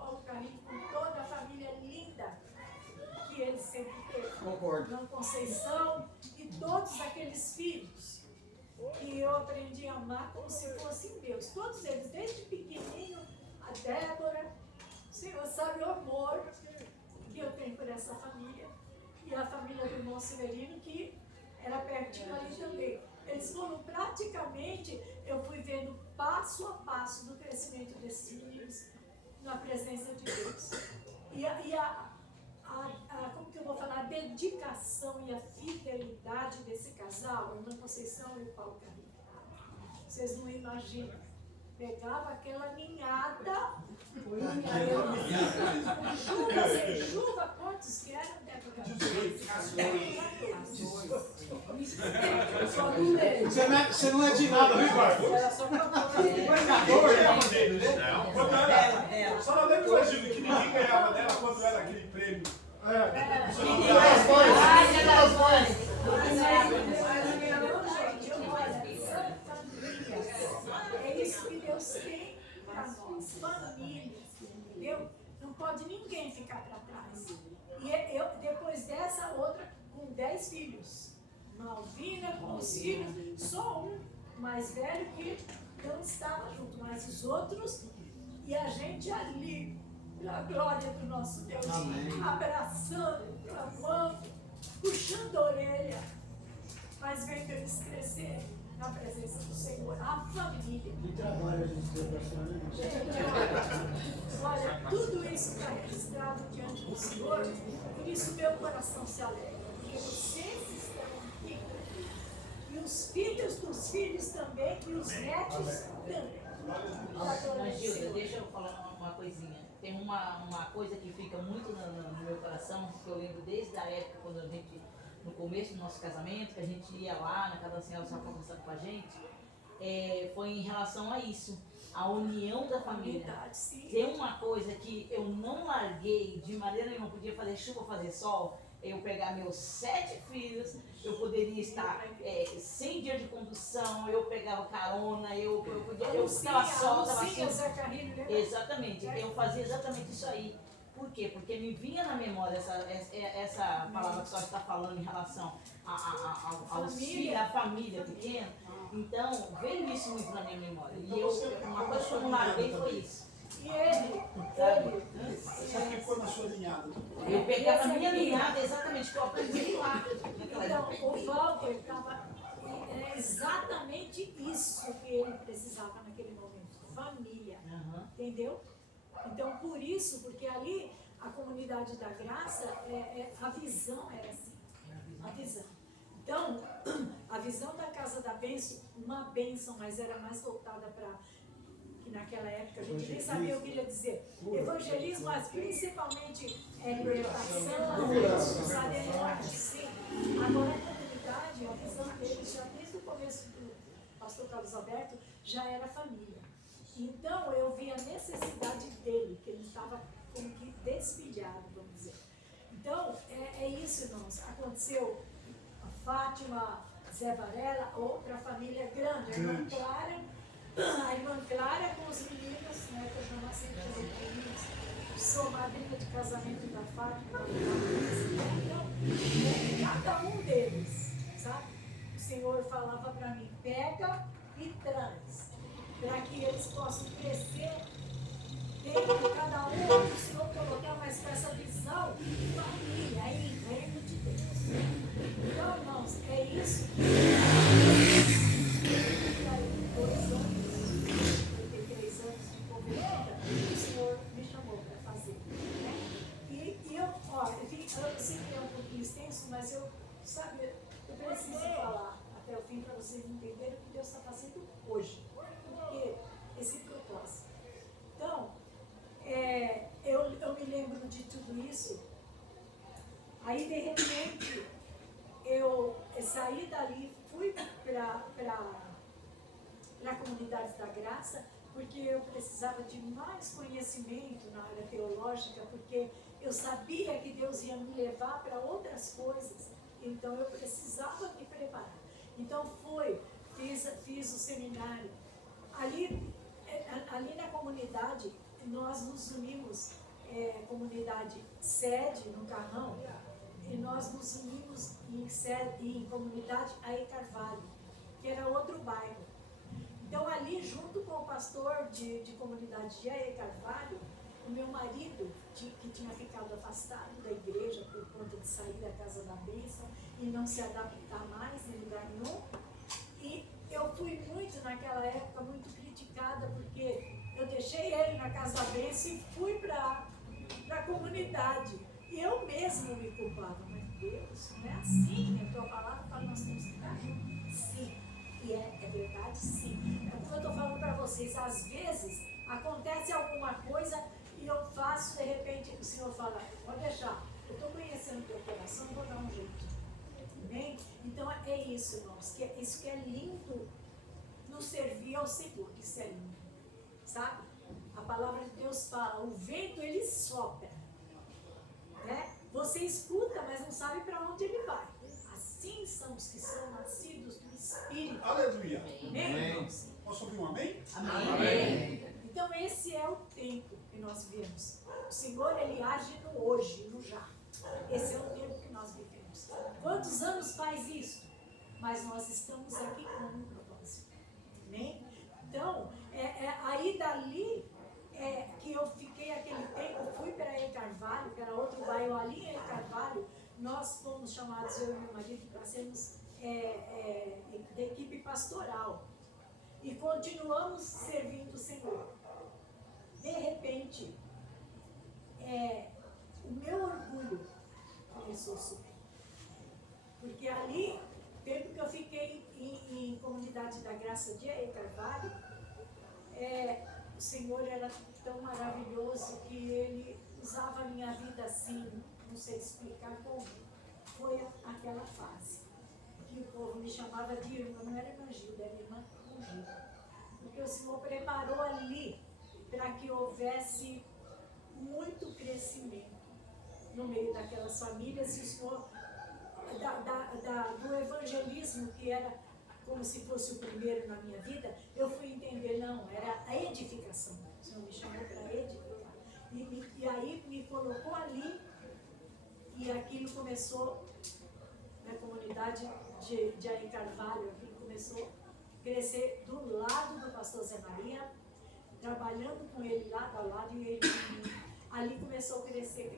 Paulo Carrinho, com toda a família linda que ele sempre teve. Concordo. Na Conceição e todos aqueles filhos que eu aprendi a amar como se fossem meus. Todos eles, desde pequenininho, a Débora. O Senhor sabe o amor que eu tenho por essa família. E a família do irmão Severino, que era pertinho ali também. Eles foram praticamente, eu fui vendo passo a passo do crescimento desses meninos na presença de Deus. Como que eu vou falar? A dedicação e a fidelidade desse casal, a irmã Conceição e o Paulo Carrinho. Vocês não imaginam. Pegava aquela ninhada, chuva sem chuva, quantos que eram, Débora? 18. Você não é de nada, viu, Bárbara? Era só pra Só depois de que ninguém ganhava dela quando era aquele prêmio. É isso que Deus tem para nós, famílias, entendeu? Não pode ninguém ficar para trás. E eu, depois dessa outra, com 10 filhos, Malvina com os filhos, só um mais velho que não estava junto, mas os outros, e a gente ali, pela glória do nosso Deus, abraçando, amando, puxando a orelha, mas vendo eles crescerem na presença do Senhor, a família. Que trabalho a gente deu para Olha, tudo isso está registrado diante do Senhor, por isso meu coração se alegra, porque vocês estão aqui, e os filhos dos filhos também, e os netos também. Mas Gilda, deixa eu falar uma coisinha. Tem uma coisa que fica muito no meu coração, que eu lembro desde a época quando a gente, no começo do nosso casamento, que a gente ia lá na casa da senhora só conversando com a gente, foi em relação a isso, a união da família. Tem uma coisa que eu não larguei de maneira nenhuma, podia fazer chuva, fazer sol, eu pegar meus 7 filhos, eu poderia estar sem dia de condução, eu pegava carona, eu ficava só, estava assim. Exatamente, eu fazia exatamente isso aí. Por quê? Porque me vinha na memória essa palavra que a senhora está falando em relação aos filhos, à família pequena. Então, veio isso muito na minha memória. E uma coisa que eu não larguei foi isso. E ele, Isso aqui foi na sua linhada. Eu pegava a minha linhada exatamente, que eu aprendi lá. Então, o Walter estava. É exatamente isso que ele precisava naquele momento: família. Entendeu? Então, por isso, porque ali a comunidade da graça, a visão era assim. A visão. Então, a visão da Casa da Bênção, uma bênção, mas era mais voltada para. Que naquela época a gente nem sabia o que ia dizer. Evangelismo, mas principalmente libertação, sim. Agora a comunidade, a visão deles, já desde o começo do pastor Carlos Alberto, já era família. Então eu vi a necessidade dele, que ele estava como que desfilhado, vamos dizer. Então, é isso, irmãos. Aconteceu a Fátima, Zé Varela, outra família grande, a irmã Clara com os meninos, né, que eu já nasci com os meninos, sou madrinha de casamento da Fátima, então, cada um deles, sabe? O Senhor falava para mim, pega e traz, para que eles possam crescer dentro de cada um, onde o Senhor colocar mais com essa visão de família, em reino de Deus. Então, irmãos, é isso que 2 anos, 83 anos de convertida, o Senhor me chamou para fazer. Né? E eu sei que é um pouquinho extenso, mas eu preciso falar até o fim para vocês entenderem o que Deus está fazendo hoje. Porque esse propósito. Então, eu me lembro de tudo isso. Aí, de repente, eu saí dali, fui para a comunidade da graça, porque eu precisava de mais conhecimento na área teológica, porque eu sabia que Deus ia me levar para outras coisas, então eu precisava me preparar. Então fiz o seminário. Ali na comunidade nós nos unimos, comunidade sede no Carrão, e nós nos unimos em comunidade Aê Carvalho, que era outro bairro. Então ali, junto com o pastor de comunidade de Aê Carvalho, o meu marido, que tinha ficado afastado da igreja por conta de sair da casa da bênção e não se adaptar mais em lugar nenhum, e eu fui muito, naquela época, muito criticada, porque eu deixei ele na casa da bênção e fui para a comunidade. E eu mesmo me culpava, mas Deus, não é assim, a tua palavra fala, nós temos que estar juntos. Sim, e é verdade, sim. É como eu estou falando para vocês, às vezes acontece alguma coisa e eu faço, de repente, o Senhor fala, pode deixar, eu estou conhecendo o teu coração, vou dar um jeito. Amém? Então é isso, irmãos, isso que é lindo no servir ao Senhor, isso é lindo, sabe? A palavra de Deus fala, o vento ele sopra, né? Você escuta, mas não sabe para onde ele vai. Assim são os que são nascidos do Espírito. Aleluia. Amém, irmãos? Posso ouvir um amém? Amém. Então esse é o tempo que nós vivemos. O Senhor, ele age no hoje, no já. Esse é o tempo que nós vivemos. Quantos anos faz isso? Mas nós estamos aqui com um propósito. Amém? Então, aí dali que eu fiquei aquele tempo, fui para Aê Carvalho, que era outro bairro ali em Aê Carvalho, nós fomos chamados, eu e meu marido, para sermos da equipe pastoral. E continuamos servindo o Senhor. De repente, o meu orgulho começou a subir. Porque ali, tempo que eu fiquei em comunidade da Graça de Aê Carvalho, o Senhor era tão maravilhoso que Ele usava a minha vida assim, não sei explicar como. Foi aquela fase que o povo me chamava de irmã, não era irmã Gilda, era irmã Gilda. Porque o Senhor preparou ali para que houvesse muito crescimento no meio daquelas famílias, e o Senhor, do evangelismo, que era como se fosse o primeiro na minha vida, eu fui entender, não, era a edificação. O Senhor me chamou para edificar. E aí me colocou ali, e aquilo começou, na comunidade de Aê Carvalho, aquilo começou a crescer do lado do pastor Zé Maria, trabalhando com ele lado a lado, e ele, ali começou a crescer.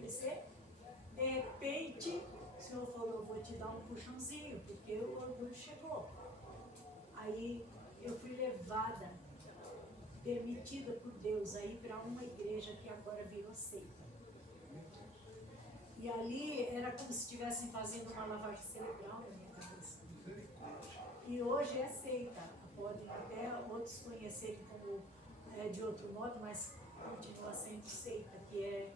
De repente, o Senhor falou, eu vou te dar um puxãozinho, porque o orgulho chegou. Aí eu fui levada, permitida por Deus, a ir para uma igreja que agora virou seita. E ali era como se estivessem fazendo uma lavagem cerebral na minha cabeça. E hoje é seita. Podem até outros conhecerem como de outro modo, mas continua sendo seita, que é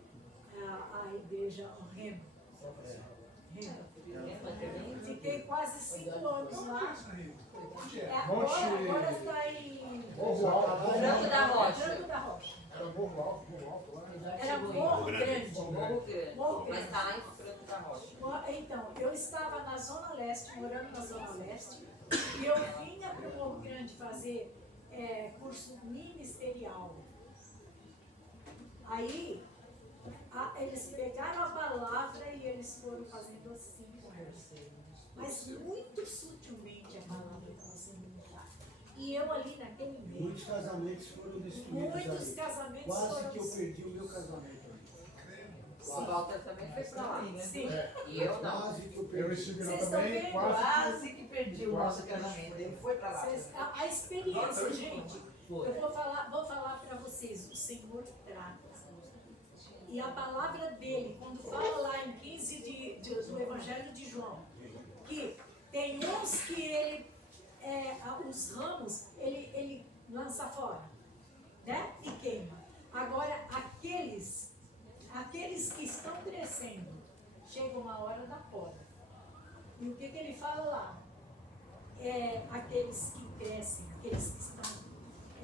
a igreja Rema. Fiquei quase 5 anos lá. Agora está em Franco da Rocha. Franco da Rocha. Era Morro Alto lá. Era Morro Grande. Morro Grande. Morro Mas Grande. está lá em Franco da Rocha. Então, eu estava na Zona Leste, morando na Zona Leste, e eu vinha para o Morro Grande fazer curso ministerial. Aí, eles pegaram a palavra e eles foram fazendo assim com você. Mas muito sutilmente a palavra estava sendo mudada. E eu ali naquele meio. Muitos casamentos foram destruídos. Muitos ali. casamentos Quase foram que eu perdi o meu casamento ali. O Walter também foi pra lá, né? Sim. E eu não. Quase que eu Eu perdi. estive lá Vocês estão também, vendo? quase. que perdi o nosso casamento. Ele foi pra lá. A experiência, gente, Foi. eu vou falar para vocês, o Senhor trata. E a palavra dele, quando fala lá em 15 do Evangelho de João, que tem uns que ele, os ramos, ele lança fora, né? E queima. Agora, aqueles que estão crescendo, chega uma hora da poda. E o que ele fala lá? Aqueles que crescem, aqueles que estão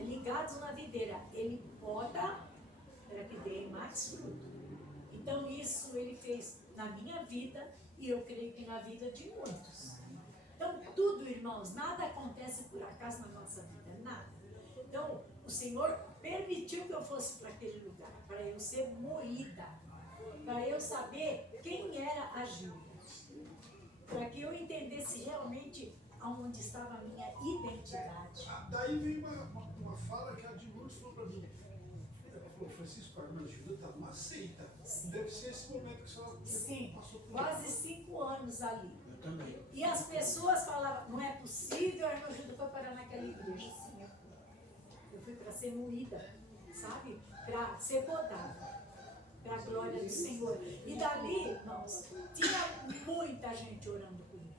ligados na videira, ele poda para que dê mais fruto. Então isso ele fez na minha vida e eu creio que na vida de muitos. Então tudo, irmãos, nada acontece por acaso na nossa vida, nada. Então o Senhor permitiu que eu fosse para aquele lugar, para eu ser moída, para eu saber quem era a Júlia, para que eu entendesse realmente aonde estava a minha identidade. Daí vem uma fala que a de Lourdes falou para mim. Ela falou, Francisco, a irmã Júlia está numa seita. Deve ser esse momento que a senhora Sim, passou por quase 5 anos ali. Eu também. E as pessoas falavam, não é possível, a irmã Júlia foi parar naquela igreja. Sim, eu fui. Eu fui para ser moída, sabe? Para ser podada, para a glória do Senhor. E dali, irmãos, tinha muita gente orando por mim,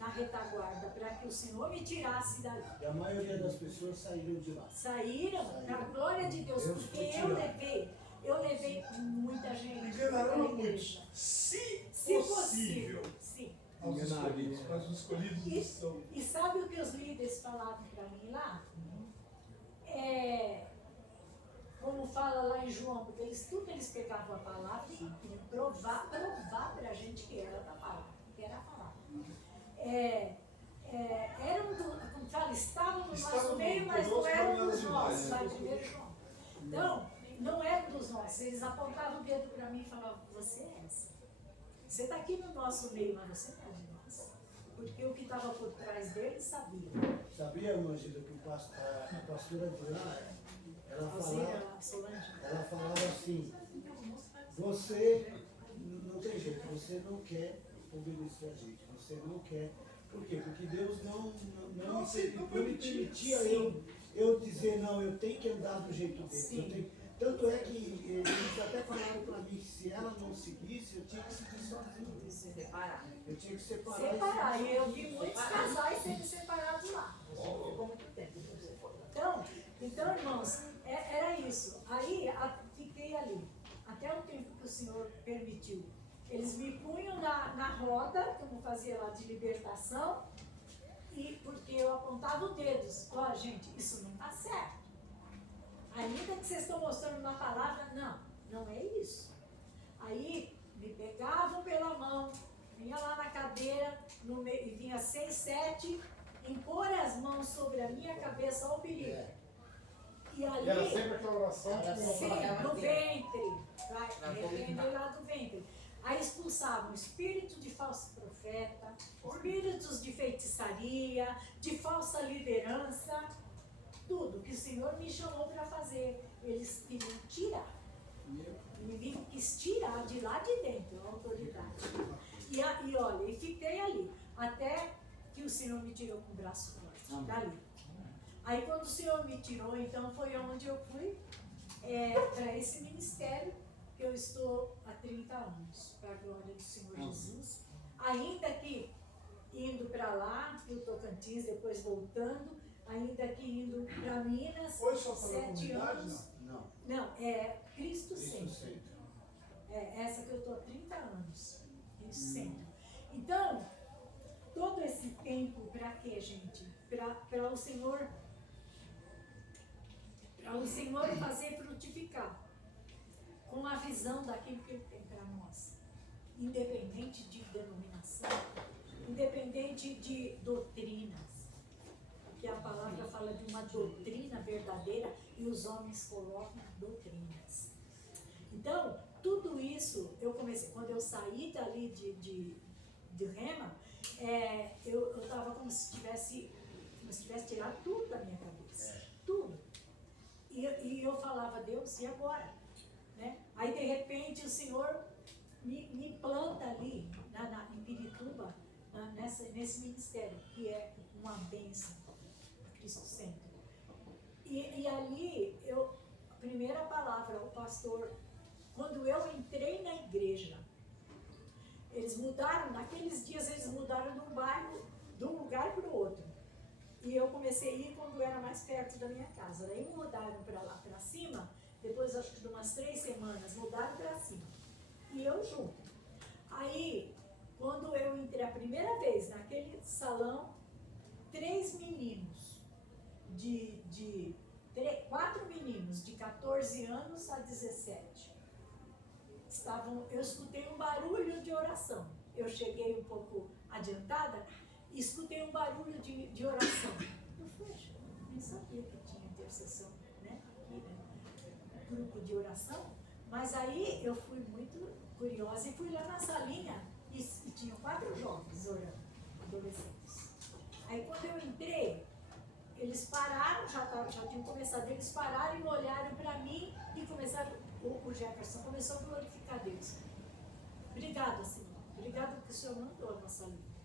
na retaguarda, para que o Senhor me tirasse dali. E a maioria das pessoas saíram de lá. Saíram para a glória de Deus, Deus porque foi eu levei muita gente Enganaram para a muito. igreja. Se Se possível. Sim. Aos escolhidos, mas os escolhidos são. E sabe o que os líderes falavam para mim lá? Como fala lá em João, porque tudo eles pegavam a palavra e provar para a gente que era da palavra, que era a palavra. Como fala, estavam no nosso meio, mas não eram dos nossos, lá em 1 João. Então, não eram dos nossos. Eles apontavam o dedo para mim e falavam, você é essa. Você está aqui no nosso meio, mas você não é de nós. Porque o que estava por trás deles sabia. Sabia, irmã Gilda, que a pastora de lá, ela falava assim, você não tem jeito, você não quer obedecer a gente, você não quer. Por quê? Porque Deus não me permitia eu dizer, não, eu tenho que andar do jeito dele. Tanto é que eles até falaram para mim que se ela não seguisse, eu tinha que seguir sozinho. Separar. Eu tinha que separar. Separar. E eu vi muitos casais sendo separados lá. Ficou muito tempo. Então, irmãos, era isso. Aí fiquei ali, até o tempo que o Senhor permitiu. Eles me punham na roda, como fazia lá de libertação, e porque eu apontava o dedo. Ó, gente, isso não está certo. Ainda que vocês estão mostrando na palavra, não é isso. Aí me pegavam pela mão, vinha lá na cadeira, e vinha 6, 7, impor as mãos sobre a minha cabeça ao perigo. E ali, Era sempre aquela oração. sim, no ventre, vai repreender lá do ventre. Aí expulsavam espírito de falso profeta, espíritos de feitiçaria, de falsa liderança, tudo que o Senhor me chamou para fazer. Eles queriam tirar. O inimigo quis tirar de lá de dentro a autoridade. E olha, e fiquei ali, até que o Senhor me tirou com o braço forte, dali. Aí quando o Senhor me tirou, então foi onde eu fui para esse ministério que eu estou há 30 anos, para a glória do Senhor Jesus. Ainda que indo para lá, para o Tocantins, depois voltando, ainda que indo para Minas, Foi só para a 7 comunidade, anos. Não. Não, é Cristo Cristo Centro. Centro. É essa que eu estou há 30 anos, Cristo Centro. Então, todo esse tempo, para quê, gente? Para o Senhor fazer frutificar com a visão daquilo que Ele tem para nós. Independente de denominação, independente de doutrinas. Porque a palavra fala de uma doutrina verdadeira e os homens colocam doutrinas. Então, tudo isso, eu comecei, quando eu saí dali de Rema, eu estava como se tivesse tirado tudo da minha cabeça. Tudo. E eu falava, Deus, e agora? Né? Aí, de repente, o Senhor me planta ali, em Pirituba, nesse ministério, que é uma bênção, Cristo Centro. E ali, a primeira palavra, o pastor, quando eu entrei na igreja, eles mudaram, naqueles dias eles mudaram de um bairro, de um lugar para o outro. E eu comecei a ir quando era mais perto da minha casa. Daí mudaram para lá, para cima, depois acho que de umas 3 semanas, mudaram para cima. E eu junto. Aí, quando eu entrei a primeira vez naquele salão, 3 meninos, 4 meninos de 14 anos a 17. Eu escutei um barulho de oração. Eu cheguei um pouco adiantada, escutei um barulho de oração. Eu falei, nem sabia que tinha intercessão, né? grupo de oração, mas aí eu fui muito curiosa e fui lá na salinha e tinham 4 jovens orando, adolescentes. Aí quando eu entrei, eles pararam, já tinham começado, eles pararam e olharam para mim e começaram, o Jefferson começou a glorificar Deus. Obrigada, Senhor. Obrigada porque o Senhor mandou a nossa língua.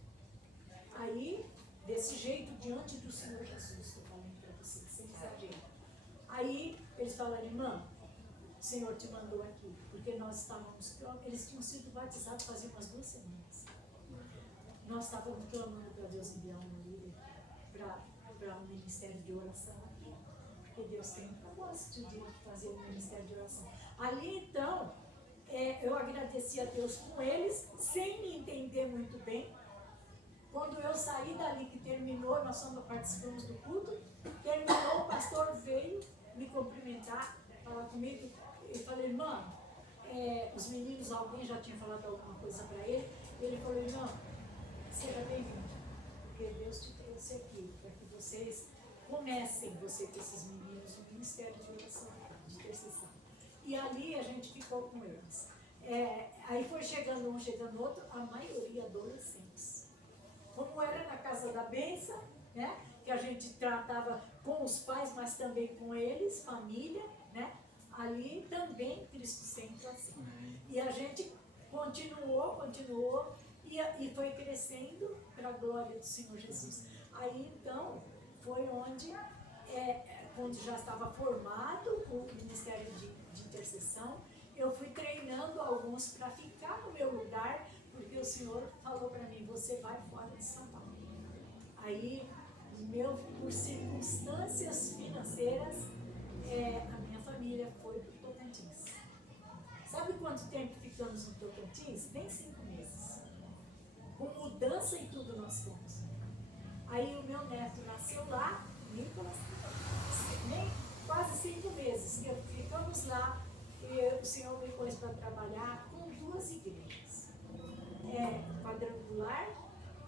Aí, desse jeito, diante do Senhor Jesus, estou falando para vocês, sem exagero. Aí, eles falaram, irmã, o Senhor te mandou aqui, porque nós estávamos, eles tinham sido batizados fazia umas 2 semanas. Nós estávamos clamando para Deus enviar um líder para um ministério de oração aqui, porque Deus tem um propósito de fazer um ministério de oração. Ali, então, eu agradeci a Deus com eles, sem me entender muito bem. Quando eu saí dali, que terminou, nós participamos do culto, terminou, o pastor veio me cumprimentar, falar comigo, e falei, irmã, os meninos, alguém já tinha falado alguma coisa para ele, ele falou, irmã, seja bem-vindo, porque Deus te trouxe aqui, para que vocês comecem, você com esses meninos, no ministério de oração, de intercessão. E ali a gente ficou com eles. Aí foi chegando um, chegando outro, a maioria adolescentes. Como era na Casa da Bênção, né? Que a gente tratava com os pais, mas também com eles, família, né? Ali também Cristo sempre assim. E a gente continuou e foi crescendo para a glória do Senhor Jesus. Aí então foi onde já estava formado o Ministério de Intercessão, eu fui treinando alguns para ficar no meu lugar, porque o Senhor falou para mim, você vai fora de São Paulo. Aí, por circunstâncias financeiras, a minha família foi para o Tocantins. Sabe quanto tempo ficamos no Tocantins? Nem 5 meses. Com mudança e tudo nós fomos. Aí o meu neto nasceu lá, Nicolas, nem quase 5 meses. Ficamos lá e o Senhor me pôs para trabalhar com 2 igrejas. Quadrangular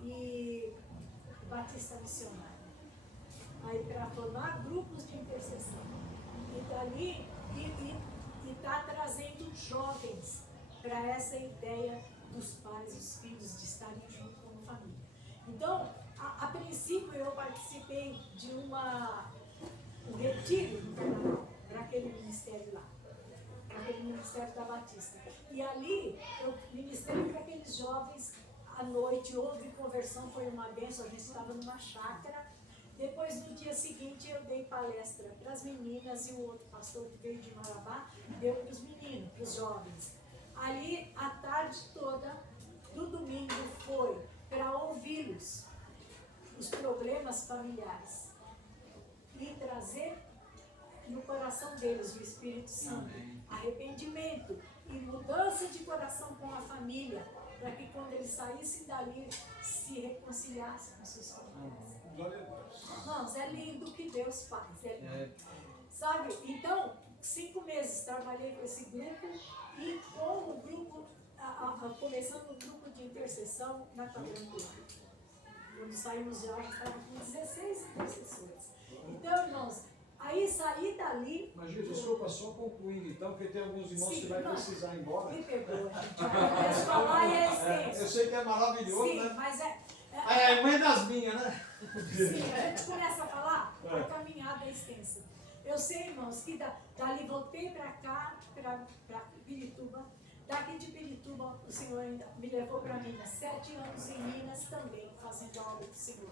e Batista Missionária. Aí para formar grupos de intercessão. E dali, e está trazendo jovens para essa ideia dos pais, dos filhos, de estarem juntos como família. Então, a princípio eu participei de um retiro para aquele ministério lá, para aquele ministério da Batista. E ali eu ministrei para aqueles jovens à noite, houve conversão, foi uma bênção, a gente estava numa chácara. Depois, no dia seguinte, eu dei palestra para as meninas e o outro pastor que veio de Marabá deu para os meninos, para os jovens. Ali, a tarde toda do domingo foi para ouvi-los, os problemas familiares, e trazer no coração deles o Espírito Santo, arrependimento e mudança de coração com a família, para que quando eles saíssem dali, se reconciliassem com seus familiares. Irmãos, é lindo o que Deus faz, sabe? Então, 5 meses trabalhei com esse grupo e com o grupo, começando o grupo de intercessão na Quadrangular. Quando saímos de lá, já estava com 16 intercessores. Então, irmãos, aí saí dali... Mas, Gil, desculpa, só concluindo então, porque tem alguns irmãos que vai precisar ir embora. Me perdoa, gente. Eu falar e é extenso. Eu sei que é maravilhoso, sim, né? Mas é a mãe das minhas, né? Sim, a gente começa a falar, a caminhada é extensa. Eu sei, irmãos, que dali voltei para cá, para Pirituba. Daqui de Pirituba, o Senhor ainda me levou para Minas. 7 anos em Minas também, fazendo a obra do Senhor.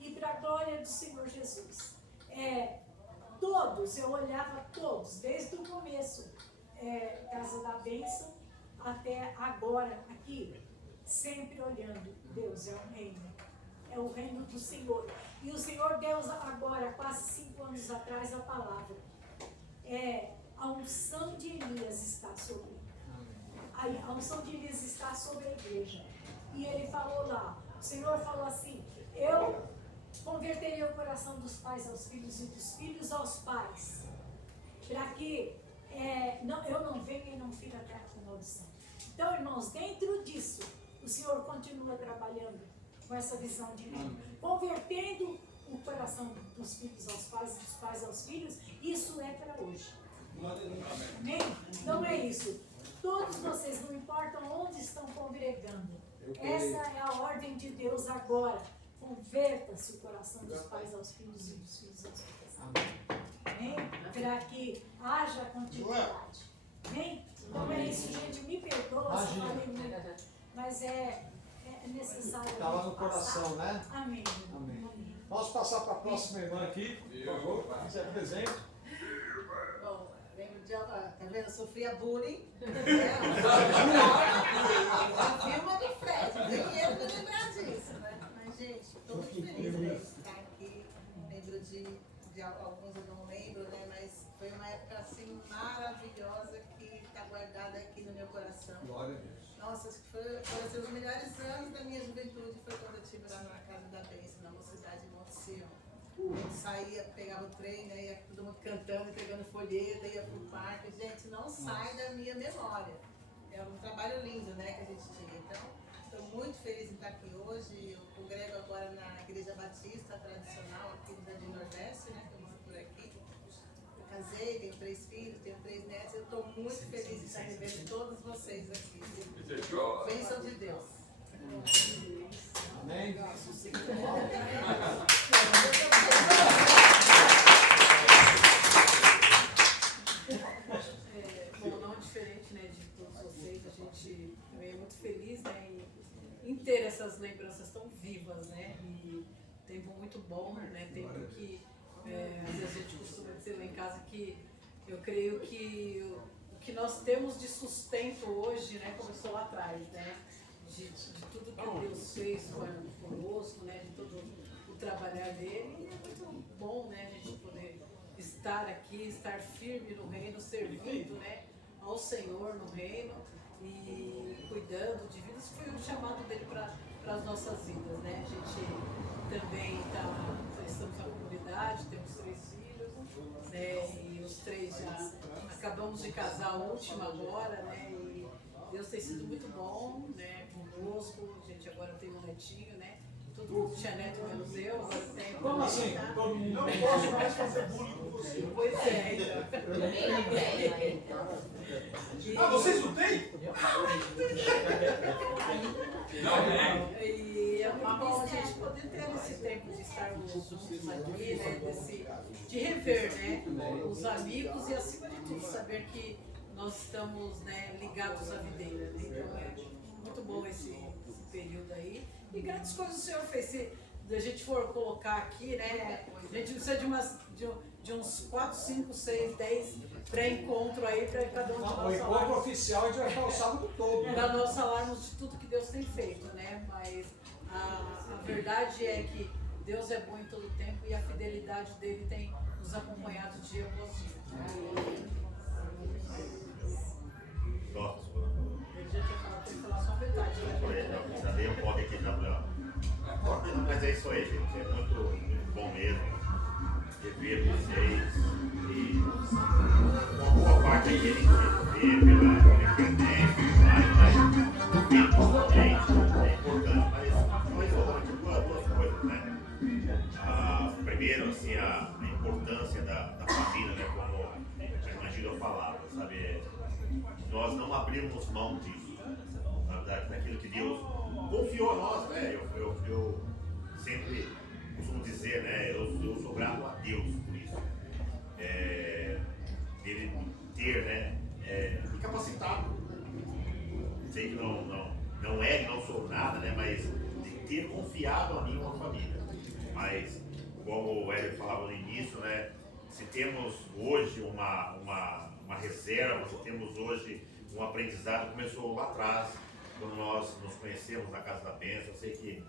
E para a glória do Senhor Jesus. Todos, eu olhava todos, desde o começo, Casa da Bênção, até agora, aqui, sempre olhando. Deus é um reino. É o reino do Senhor. E o Senhor Deus agora, quase 5 anos atrás, a palavra. A unção de Elias está sobre. A unção de Elias está sobre a igreja. E ele falou lá, o Senhor falou assim, eu converterei o coração dos pais aos filhos e dos filhos aos pais. Para que eu não venha e não fique a terra com maldição. Então, irmãos, dentro disso, o Senhor continua trabalhando com essa visão de reino, convertendo o coração dos filhos aos pais e dos pais aos filhos. Isso é para hoje. Então é isso. Todos vocês, não importa onde estão congregando, essa é a ordem de Deus agora. Converta-se o coração dos pais aos filhos e dos filhos aos pais. Amém? Para que haja continuidade. Amém? Então é isso, gente. Me perdoa se eu falei muito, mas é necessário. Estava no coração, né? Amém. Amém. Posso passar para a próxima irmã aqui, por favor? Você é presente. Bom, lembro de ela, tá vendo? Eu sofria bullying. Filma de Fred, nem ele me lembrar disso, né? Mas, gente, estou muito feliz de estar aqui. Lembro de alguns eu não lembro, né? Mas foi uma época assim maravilhosa que está guardada aqui no meu coração. Glória a Deus. Nossa, acho que foram assim, os melhores anos da minha juventude. Foi quando eu estive lá na Casa da Bênção, na mocidade de Monte Sião. Eu saía, pegava o trem, né, ia todo mundo cantando, pegando folheta, ia pro parque. Gente, não sai da minha memória. É um trabalho lindo, né, que a gente tinha. Então, estou muito feliz em estar aqui hoje. Eu congrego agora na Igreja Batista tradicional, aqui do Jardim Nordeste, né, que eu moro por aqui. Eu casei, tenho 3 filhos, tenho 3 netos. Eu estou muito feliz de estar revendo todos vocês aqui. Bênção de Deus. Amém. Bom, não diferente, né, de todos vocês, a gente também é muito feliz, né, em ter essas lembranças tão vivas, né, e tempo muito bom, né, tempo que às vezes a gente costuma dizer lá em casa que eu creio que o que nós temos de sustento hoje, né, começou lá atrás, né, de tudo que Deus fez conosco, né, de todo o trabalhar dele, e é muito bom, né, a gente poder estar aqui, estar firme no reino, servindo, né, ao Senhor no reino e cuidando de vidas, que foi o chamado dele para as nossas vidas, né, a gente também estamos na comunidade, temos 3 filhos, né, e os 3 já acabamos de casar a última agora, né, e Deus tem sido muito bom, né, conosco, a gente agora tem um netinho, né, todo mundo tinha neto menos eu, agora tem. Como assim? Todo mundo. Não posso mais fazer bullying com você. Pois é, Ah, vocês não têm? Não, tem. E é muito bom a gente poder ter esse tempo de estarmos juntos aqui, né, de rever, né, os amigos e acima de tudo saber que nós estamos, né, ligados à videira, né? Então é muito bom esse período aí. E grandes coisas o Senhor fez. Se a gente for colocar aqui, né, a gente precisa de uns 4, 5, 6, 10 pré-encontro aí para cada um de nós. O encontro oficial a gente vai ficar o sábado todo. Né? Para nós falarmos de tudo que Deus tem feito, né? Mas a verdade é que Deus é bom em todo tempo e a fidelidade dele tem nos acompanhado dia após dia. Nossa, Ele já tinha falado que ele falar só metade, né? já dei um toque aqui já pra... Mas é isso aí, gente. É muito bom mesmo rever vocês e uma boa parte aqui a gente vê pela internet, mas gente, é importante. Mas eu vou aqui duas coisas, né? Primeiro, assim, a importância da família, né? Como a irmã Gilda falava, sabe? Nós não abrimos mão disso, na verdade, daquilo que Deus confiou a nós, né? Eu sempre costumo dizer, né? Eu sou grato a Deus por isso. Dele ter, né? Me capacitado. Sei que não sou nada, né? Mas de ter confiado a mim uma família. Mas, como o Hélio falava no início, né? Se temos hoje uma reserva, se temos hoje um aprendizado, começou lá atrás, quando nós nos conhecemos na Casa da Bênção. Eu sei que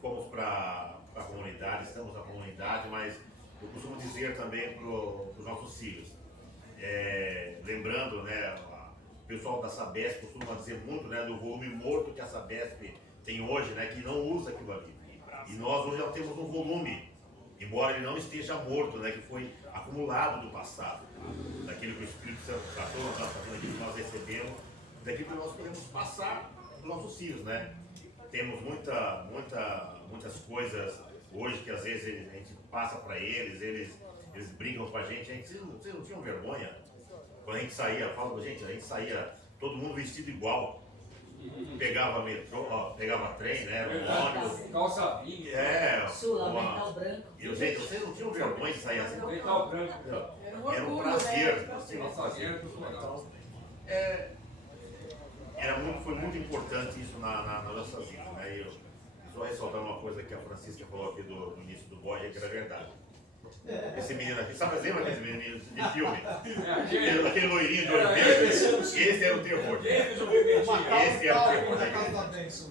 fomos para a comunidade, estamos na comunidade, mas eu costumo dizer também para os nossos filhos, lembrando, né, o pessoal da Sabesp costuma dizer muito, né, do volume morto que a Sabesp tem hoje, né, que não usa aquilo ali. E nós hoje já temos um volume, embora ele não esteja morto, né, que foi acumulado do passado, daquilo que o Espírito Santo tratou, daquilo que nós recebemos, daquilo que nós podemos passar para os nossos filhos, né? Temos muitas coisas hoje que às vezes a gente passa para eles brincam com a gente, vocês não tinham vergonha? Quando a gente saía, fala, gente, a gente saía, todo mundo vestido igual. Pegava metrô, pegava trem, né? Ônibus. Calça vinha. Sula, mental branco. E gente, vocês não tinham vergonha de sair assim? Mental branco. Era um prazer. Foi muito importante isso na nossa vida, né? Eu só ressaltar uma coisa que a Francisca falou aqui do início do Borja, que era verdade. Esse menino aqui, sabe, lembra desse menino de filme? Aquele loirinho de olho verde? Esse era o terror. Esse era o terror da igreja.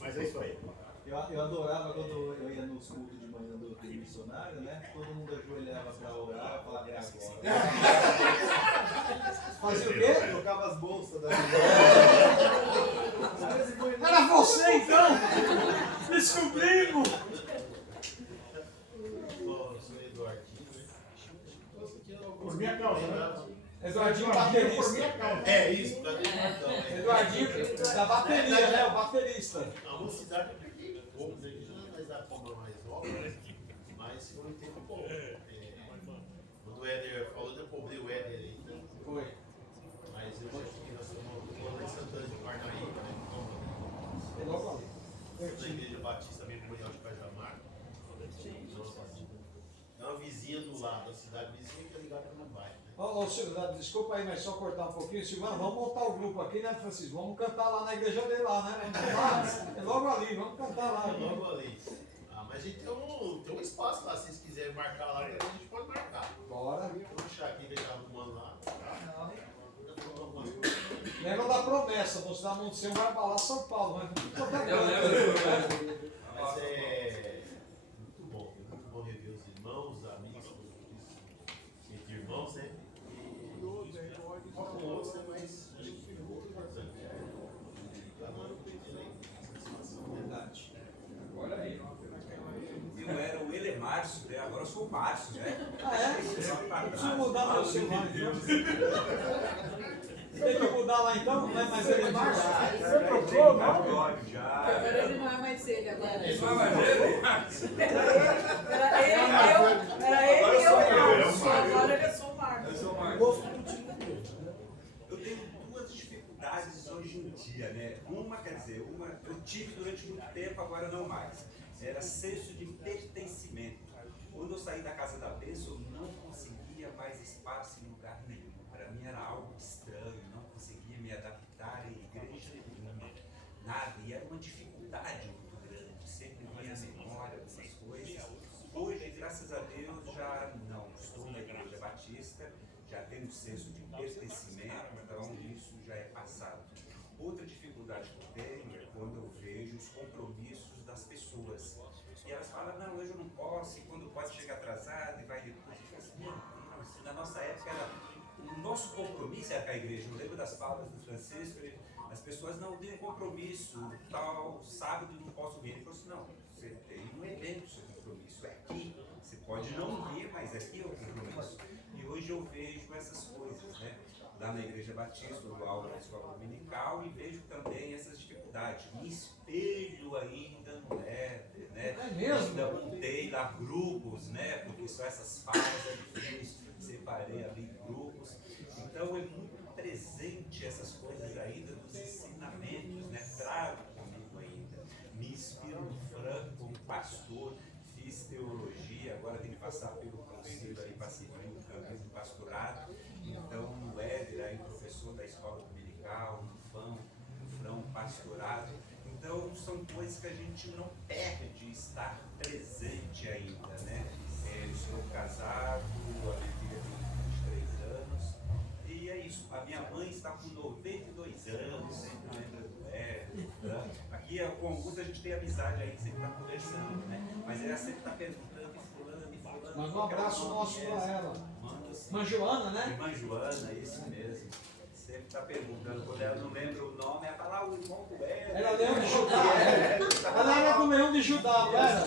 Mas é isso aí. Eu adorava quando eu ia nos cultos de manhã do missionário, né? Todo mundo ajoelhava para orar, eu falava, é agora. Fazia o quê? Trocava as bolsas da Era você então! Descobrimos! Por minha causa. Eduardinho baterista. Por minha causa. É isso, tá vendo? Eduardinho da bateria, né? O baterista. A mocidade eu pouco, né? Nós dá como mais obra, mas foi um tempo bom. Quando o Éder falou, eu cobrei o Éder aí. Foi. Mas eu já fiquei na Santa Santana de Parnaíba, né? Logo ali. Na Igreja Batista Memorial de Cajamar. É uma vizinha do lado, a cidade vizinha que é ligada no bairro. Ô, Silvio, desculpa aí, mas só cortar um pouquinho. Silvano, vamos montar o grupo aqui, né, Francisco? Vamos cantar lá na igreja dele lá, né? É logo ali, vamos cantar lá. É logo ali. Mas a gente tem um espaço lá, se vocês quiserem marcar lá, a gente pode marcar. Bora. Vou deixar aqui, deixar arrumando lá. Lembra da promessa, você da Monte vai abalar São Paulo, mas Eu lembro. Mas é muito bom rever os irmãos, os amigos, entre irmãos, né? E com outros, né? Mas acho que foi muito importante. verdade. Olha aí. Eu era o Elemárcio, né? Agora eu sou o Márcio, né? Ah, é? Preciso mudar meu celular, então. Tem que mudar lá então? Não é mais ele mais? Você trocou, não? Já. Agora ele não é mais ele, agora. Não é mais ele? Era ele e eu. Agora ele é só o Marcos. Eu sou o Marcos. Eu tenho duas dificuldades hoje em dia, né? Uma eu tive durante muito tempo, agora não mais. Era senso de pertencimento. Quando eu saí da casa da bênção, eu não conseguia mais espaço em lugar nenhum. Para mim era algo estranho, não conseguia me adaptar em igreja nenhuma, nada. E era uma dificuldade muito grande, sempre vinha à memória dessas coisas. Hoje, graças a Deus, já não estou na igreja batista, já tenho um senso de pertencimento, então isso já é passado. Outra dificuldade que eu tenho é quando eu vejo os compromissos das pessoas. E elas falam, não, hoje eu não posso, e quando pode chega atrasado e vai depois. Eu falo assim, meu Deus, na nossa época o nosso compromisso era com a igreja. Eu lembro das palavras do Francisco, as pessoas não têm compromisso, tal sábado não posso vir. Ele falou assim, não, você tem um evento, seu compromisso é aqui. Você pode não vir, mas aqui é o compromisso. E hoje eu vejo essas coisas, né? Lá na Igreja Batista, do aula da escola dominical, e vejo também essas dificuldades. Me espelho ainda no Éder, né? É mesmo? Ainda montei lá grupos, né? Porque só essas fases é difícil, separei ali grupos. Então é muito presente essas coisas ainda dos ensinamentos, né? Trago comigo ainda. Me inspiro no Franco como pastor, fiz teologia, agora tenho que passar pelo conselho aí para servir o campo de pastorado. Então, no Éder, aí, professor da escola dominical, no Frão, pastorado. Então, são coisas que a gente não perde estar presente ainda, né? Estou casado, a minha filha tem 23 anos, e é isso. A minha mãe está com 92 anos, sempre lembra do Éder. Aqui, com Augusto, a gente tem amizade aí, que sempre está conversando, né? Mas ela sempre está perguntando, e fulano, e fulano. Manda um abraço nosso para ela. Irmã Joana, né? Irmã Joana, esse mesmo. Sempre está perguntando, quando ela não lembra o nome, ela fala, o irmão do Éder. Ela lembra de Judá. Ela era do Leão de Judá, não era?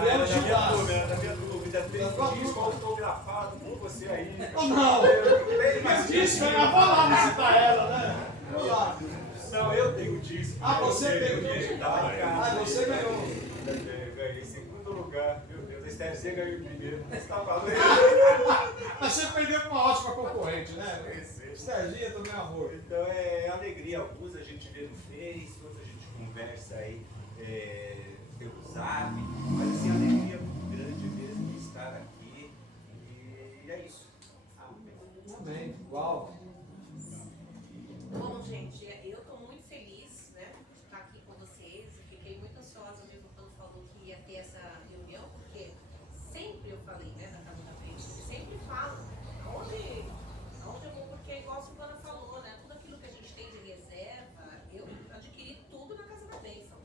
Leão de Judá. Da minha dúvida, tem disco autografado com você aí. Não! Mas disse que eu ia falar de citar ela, né? Vamos lá. Não, eu tenho disco. Ah, você tem o disco? Ah, você ganhou. Ganhei em segundo lugar. Meu Deus, a Esther, você ganhou em primeiro. Você está falando? Mas você perdeu com uma ótima concorrente, né? Serginha também é amor. Então é alegria, alguns a gente vê no Face, outros a gente conversa aí pelo Zap, mas assim, alegria muito grande mesmo de estar aqui e é isso. Amém. Uau. Bom, gente, eu estou muito feliz, né, de estar aqui com vocês. Eu fiquei muito ansiosa mesmo quando falou que ia ter essa reunião, porque sempre eu falei, né, na Casa da Frente, sempre falo, aonde eu vou, porque é igual a Silvana falou, né, tudo aquilo que a gente tem de reserva, eu adquiri tudo na Casa da Bênção.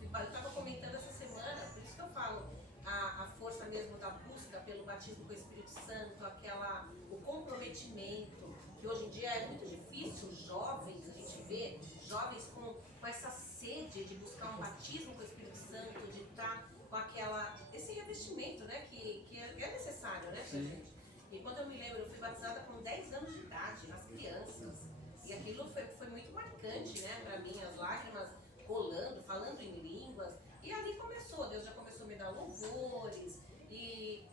Eu estava comentando essa semana, por isso que eu falo, a força mesmo da busca pelo batismo com o Espírito Santo, o comprometimento, que hoje em dia é muito difícil, jovens, a gente vê, jovens com essa sede de buscar um batismo com o Espírito Santo, de estar com esse revestimento, né, que é necessário, né, pra gente. E quando eu me lembro, eu fui batizada com 10 anos de idade, as crianças, e aquilo foi muito marcante, né, pra mim, as lágrimas rolando, falando em línguas, e ali começou, Deus já começou a me dar louvores, e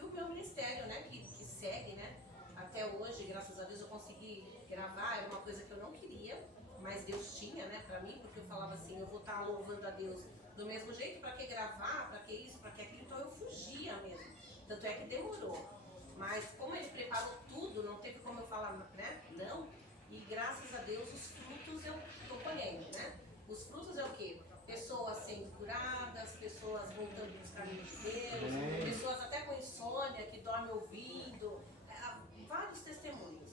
o meu ministério, né, que segue, né, até hoje, graças a Deus, eu consegui gravar, era uma coisa que eu não queria, mas Deus tinha, né, pra mim, porque eu falava assim, eu vou estar louvando a Deus do mesmo jeito, pra que gravar, pra que isso, pra que aquilo, então eu fugia mesmo, tanto é que demorou, mas como Ele preparou tudo, não teve como eu falar, né, não, e graças a Deus os frutos eu tô colhendo, né, os frutos é o quê? Pessoas sendo curadas, pessoas voltando para os caminhos de Deus, pessoas até com insônia, que dormem ouvindo, vários testemunhos.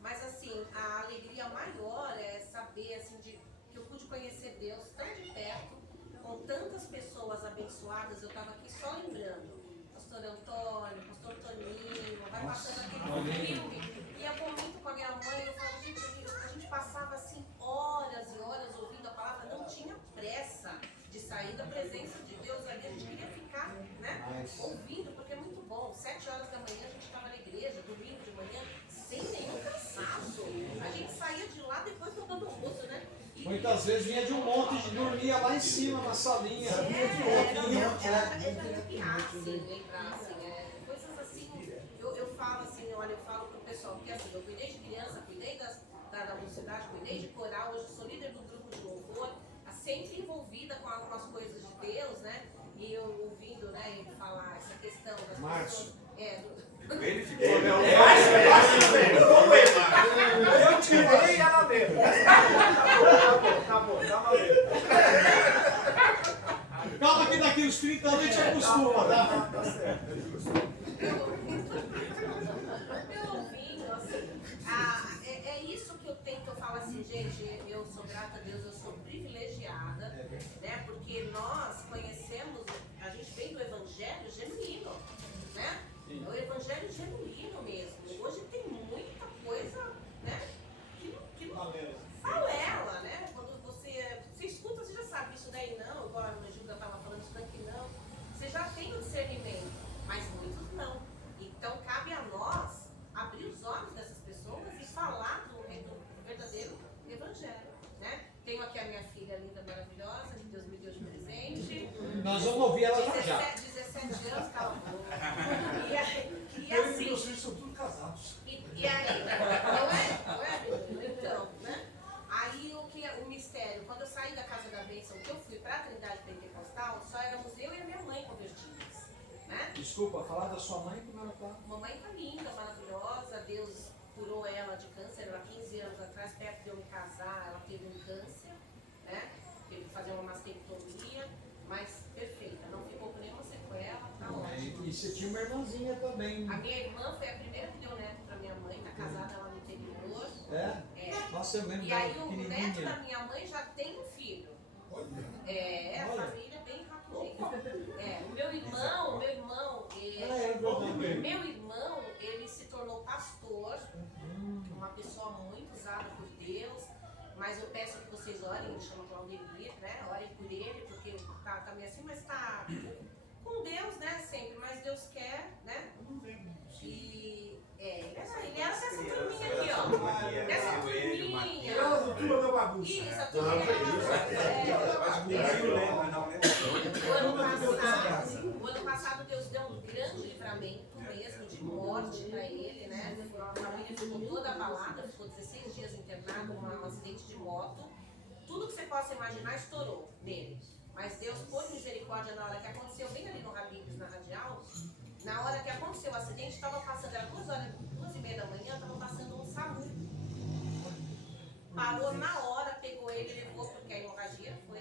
Mas assim, a alegria maior é saber assim, que eu pude conhecer Deus tão de perto, com tantas pessoas abençoadas. Eu estava aqui só lembrando, pastor Antônio, pastor Toninho, vai passando aquele filme, e eu comento com a minha mãe, eu falo, gente, a gente passava assim horas e horas ouvindo a palavra, não tinha pressa de sair da presença de Deus ali, a gente queria ficar, né, ouvindo, porque é muito bom. 7 horas da manhã a gente estava na igreja, domingo de manhã, sem nenhum cansaço. A gente saía de lá depois do almoço, né? Muitas vezes vinha de um monte e dormia lá em cima, na salinha. Coisas assim, eu falo assim, olha, eu falo pro pessoal, porque assim, eu cuidei de criança, cuidei da mocidade, cuidei de coral, hoje sou líder do grupo de louvor, sempre envolvida com as coisas de Deus, né? E eu ouvindo, né, ele falar essa questão das Márcio. pessoas. Ele ficou. Eu tirei ela dentro. Tá bom. Calma que daqui uns 30 anos a gente acostuma, tá? Tá certo. Eu ouvindo, assim, é isso que eu tento, eu falo assim, gente, eu sou grata a Deus, eu sou privilegiada, né, porque nós conhecemos, a gente vem do evangelho genuíno, né, é o evangelho genuíno mesmo. Hoje tem muita coisa, né, que não falela, né, quando você escuta, você já sabe, isso daí não, igual a Júlia estava falando, isso daqui não, você já tem o discernimento, mas muitos não. Então cabe a nós abrir os olhos dessas pessoas e falar do verdadeiro evangelho, né? Tenho aqui a minha filha linda, maravilhosa, que Deus me deu de presente. Nós vamos ouvir ela já. 17 anos, cala a boca. E Eu e assim, meus filhos são tudo casados. e aí, não é? Então, né? Aí o mistério, quando eu saí da Casa da Bênção, que eu fui para a Trindade Pentecostal, só éramos eu e a minha mãe convertidas, né? Desculpa, falar da sua mãe, como ela tá? Mamãe tá linda, maravilhosa, Deus curou ela de câncer, há 15 anos atrás, perto de eu me casar, ela teve um câncer, né? Teve que fazer uma mastectomia, mas perfeita, não ficou com nenhuma sequela, tá ótimo. E você tinha uma irmãzinha também. A minha irmã foi a primeira que deu neto pra minha mãe, tá casada lá no interior. É? Nossa, eu lembro E dela aí o neto da pequenininha. minha mãe já tem um filho. A família é bem rápida. O meu irmão, ele se tornou pastor, uma pessoa muito usada por Deus, mas eu peço que vocês orem, ele chama Claudemir, né? Orem por ele, porque tá meio assim, mas tá com Deus, né? Sempre, mas Deus quer, né? E ele era dessa turminha aqui, ó. Dessa turminha. Ela do turma da bagunça. Isso, a turminha da bagunça. O ano passado Deus deu um grande livramento mesmo de morte para ele, né? A família ficou toda abalada, ficou 16 dias internado com um acidente de moto. Tudo que você possa imaginar estourou nele. Mas Deus, por misericórdia, na hora que aconteceu, bem ali no Habib's, na Radial, na hora que aconteceu o acidente, estava passando, era 2h30 da manhã, estava passando um SAMU. Parou na hora, pegou ele, levou, porque a hemorragia foi,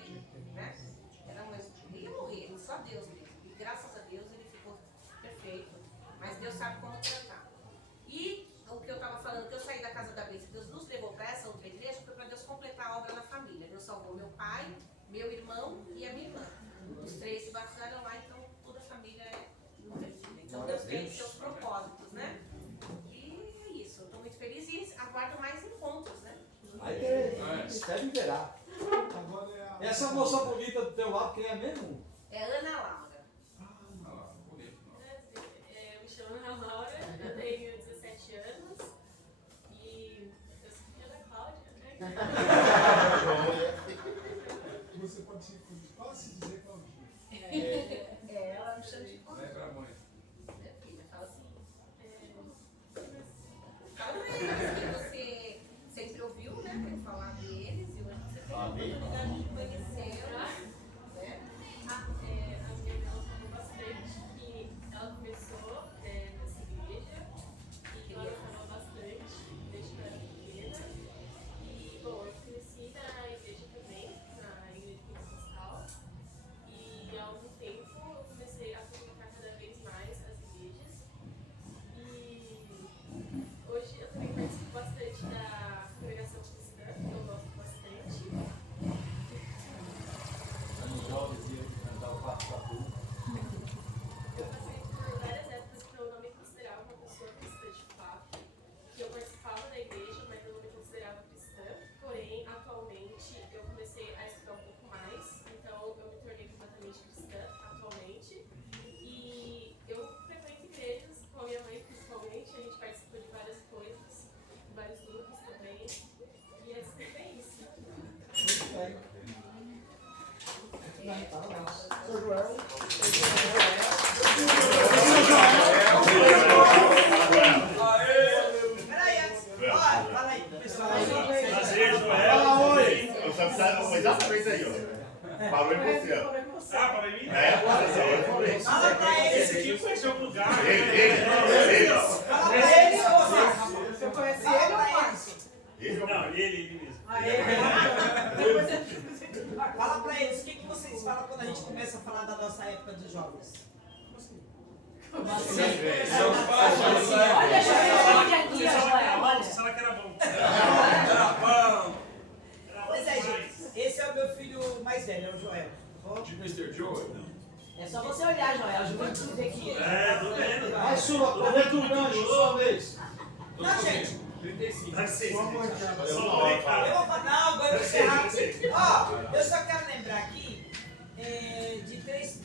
né? Ele ia morrer, só Deus mesmo. E graças a Deus ele ficou perfeito. Mas Deus sabe como tratar. E o que eu estava falando, que eu saí da casa da Bênção, Deus nos levou para essa outra igreja, foi para Deus completar a obra na família. Deus salvou meu pai, meu irmão e a minha irmã. Os 3 se batizaram lá, então toda a família é convertida. Então Deus tem seus propósitos, né? E é isso, eu estou muito feliz e aguardo mais encontros, né? Espero verá. Essa moça bonita do teu lado, quem é mesmo? É Ana Laura. Eu me chamo Ana Laura, eu tenho 17 anos e eu sou filha da Cláudia, né? Você pode se dizer Claudinha. Ela me chama de Cláudia. Não é pra mãe. Minha filha, fala assim. Fala pra eles que você sempre ouviu, né? Pra falar deles e hoje você tem a oportunidade de conhecê-los, né? A minha irmã falou bastante que ela começou nessa igreja e ela falou bastante desde que eu era pequena. E, bom, eu cresci na igreja também, na igreja pentecostal. E há algum tempo eu comecei a frequentar cada vez mais as igrejas. E hoje eu também participo bastante da congregação cristã, que eu gosto bastante. Eu passei por várias épocas que eu não me considerava uma pessoa cristã de fato, que eu participava da igreja, mas eu não me considerava cristã. Porém, atualmente, eu comecei a estudar um pouco mais, então eu me tornei completamente cristã atualmente. E eu frequento igrejas com a minha mãe, principalmente, a gente participa de várias coisas, vários grupos também. E é isso. Muito bem. Seu Joel. Peraí, fala aí, pessoal. Prazer, Joel. Fala, oi. Eu só precisava exatamente aí, ó. Parou em você, ó. Ah, para mim? Fala pra ele. Esse aqui foi seu lugar. Fala pra ele, você conhece ele ou Márcio? Não, ele mesmo. Fala pra eles, o que vocês falam quando a gente começa a falar da nossa época dos jovens? Olha, Joel, aqui, olha. Será que era bom? Pois é, gente. Esse é o meu filho mais velho, é o Joel. De Mr. Joel? É só você olhar, Joel, a juventude aqui. É, tô vendo. Vai, sua, aproveita o gancho, sua vez. Não, gente. 35. Eu vou falar, não, agora eu vou encerrar. Ó, eu só quero lembrar aqui de três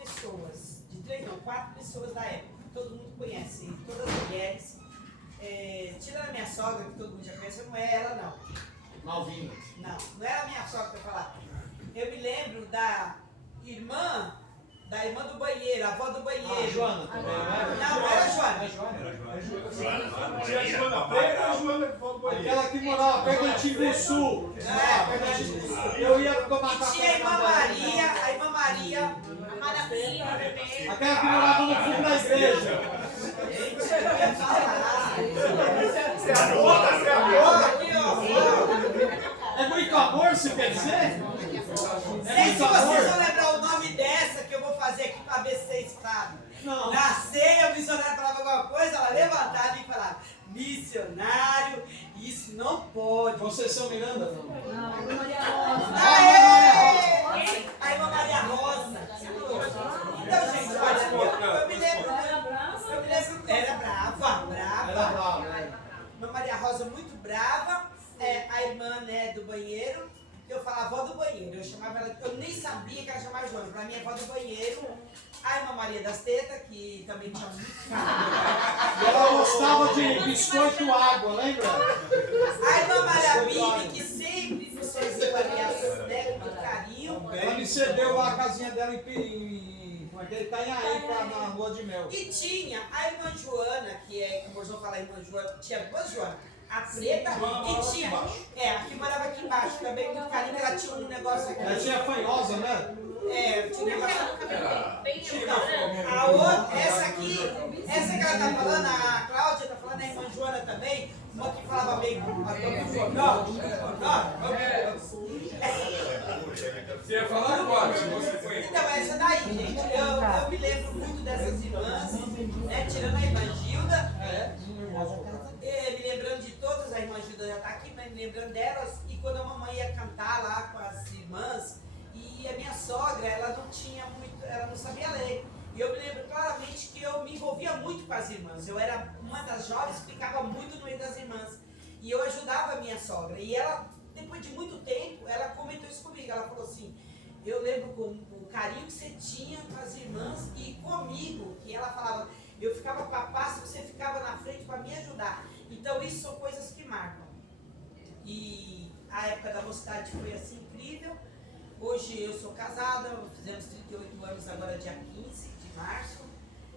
pessoas, de 4 pessoas da época, que todo mundo conhece, todas as mulheres. Tirando a minha sogra, que todo mundo já conhece, não é ela não. Malvina. Não era a minha sogra que eu ia falar. Eu me lembro da irmã do banheiro, a avó do banheiro. Ah, Joana também, né? Não era a Joana. Tinha a Joana Preta e a Joana que falou do banheiro. Aquela que morava perto do Timbuçu. Eu ia tomar café. Tinha a irmã Maria, A Maravilha também. Aquela que morava no fundo da igreja. É muito amor, você quer dizer? Sei se vocês vão lembrar o nome dessa que eu vou fazer aqui pra ver se vocês sabem. Não. Na ceia, o missionário falava alguma coisa, ela levantava e falava: missionário, isso não pode. Vocês são Miranda? Não. Não, Irmã Maria Rosa. Aê! A irmã Maria Rosa. Então, gente, olha, eu me lembro. Era brava. Era brava, né? Irmã Maria Rosa muito brava. A irmã, né, do banheiro. Eu falava avó do banheiro. Eu chamava ela, eu nem sabia que ela chamava Joana. Pra mim, avó do banheiro. A irmã Maria das Tetas, que também tinha muito. Ela gostava de biscoito água, lembra? A irmã Maria Bibi, que sempre nos fez ali com muito carinho. Ela me cedeu lá a casinha dela em Porque ele tá aí na lua de mel. E tinha a irmã Joana, que é, como eu vou falar, a irmã Joana, tinha duas Joana. A preta e tinha. A que morava aqui embaixo, também muito carinho, ela tinha um negócio aqui. Ela tinha fanhosa, né? Tinha um negócio. Então, a outra, essa que ela tá falando, a Cláudia tá falando, a irmã Joana também, uma que falava bem. Você ia falar agora, você foi. Então, essa daí, gente, eu me lembro muito dessas irmãs, né? Tirando a irmã Gilda, me lembrando de todas, a irmã Gilda já tá aqui, mas me lembrando delas, e quando a mamãe ia cantar lá com as irmãs, e a minha sogra, ela não tinha muito, ela não sabia ler. E eu me lembro claramente que eu me envolvia muito com as irmãs. Eu era uma das jovens que ficava muito no meio das irmãs. E eu ajudava a minha sogra. E ela, depois de muito tempo, ela comentou isso comigo. Ela falou assim, eu lembro com o carinho que você tinha com as irmãs e comigo. Que ela falava, eu ficava com a paz, você ficava na frente para me ajudar. Então isso são coisas que marcam. E a época da mocidade foi assim incrível. Hoje eu sou casada, fizemos 38 anos agora dia 15 de março.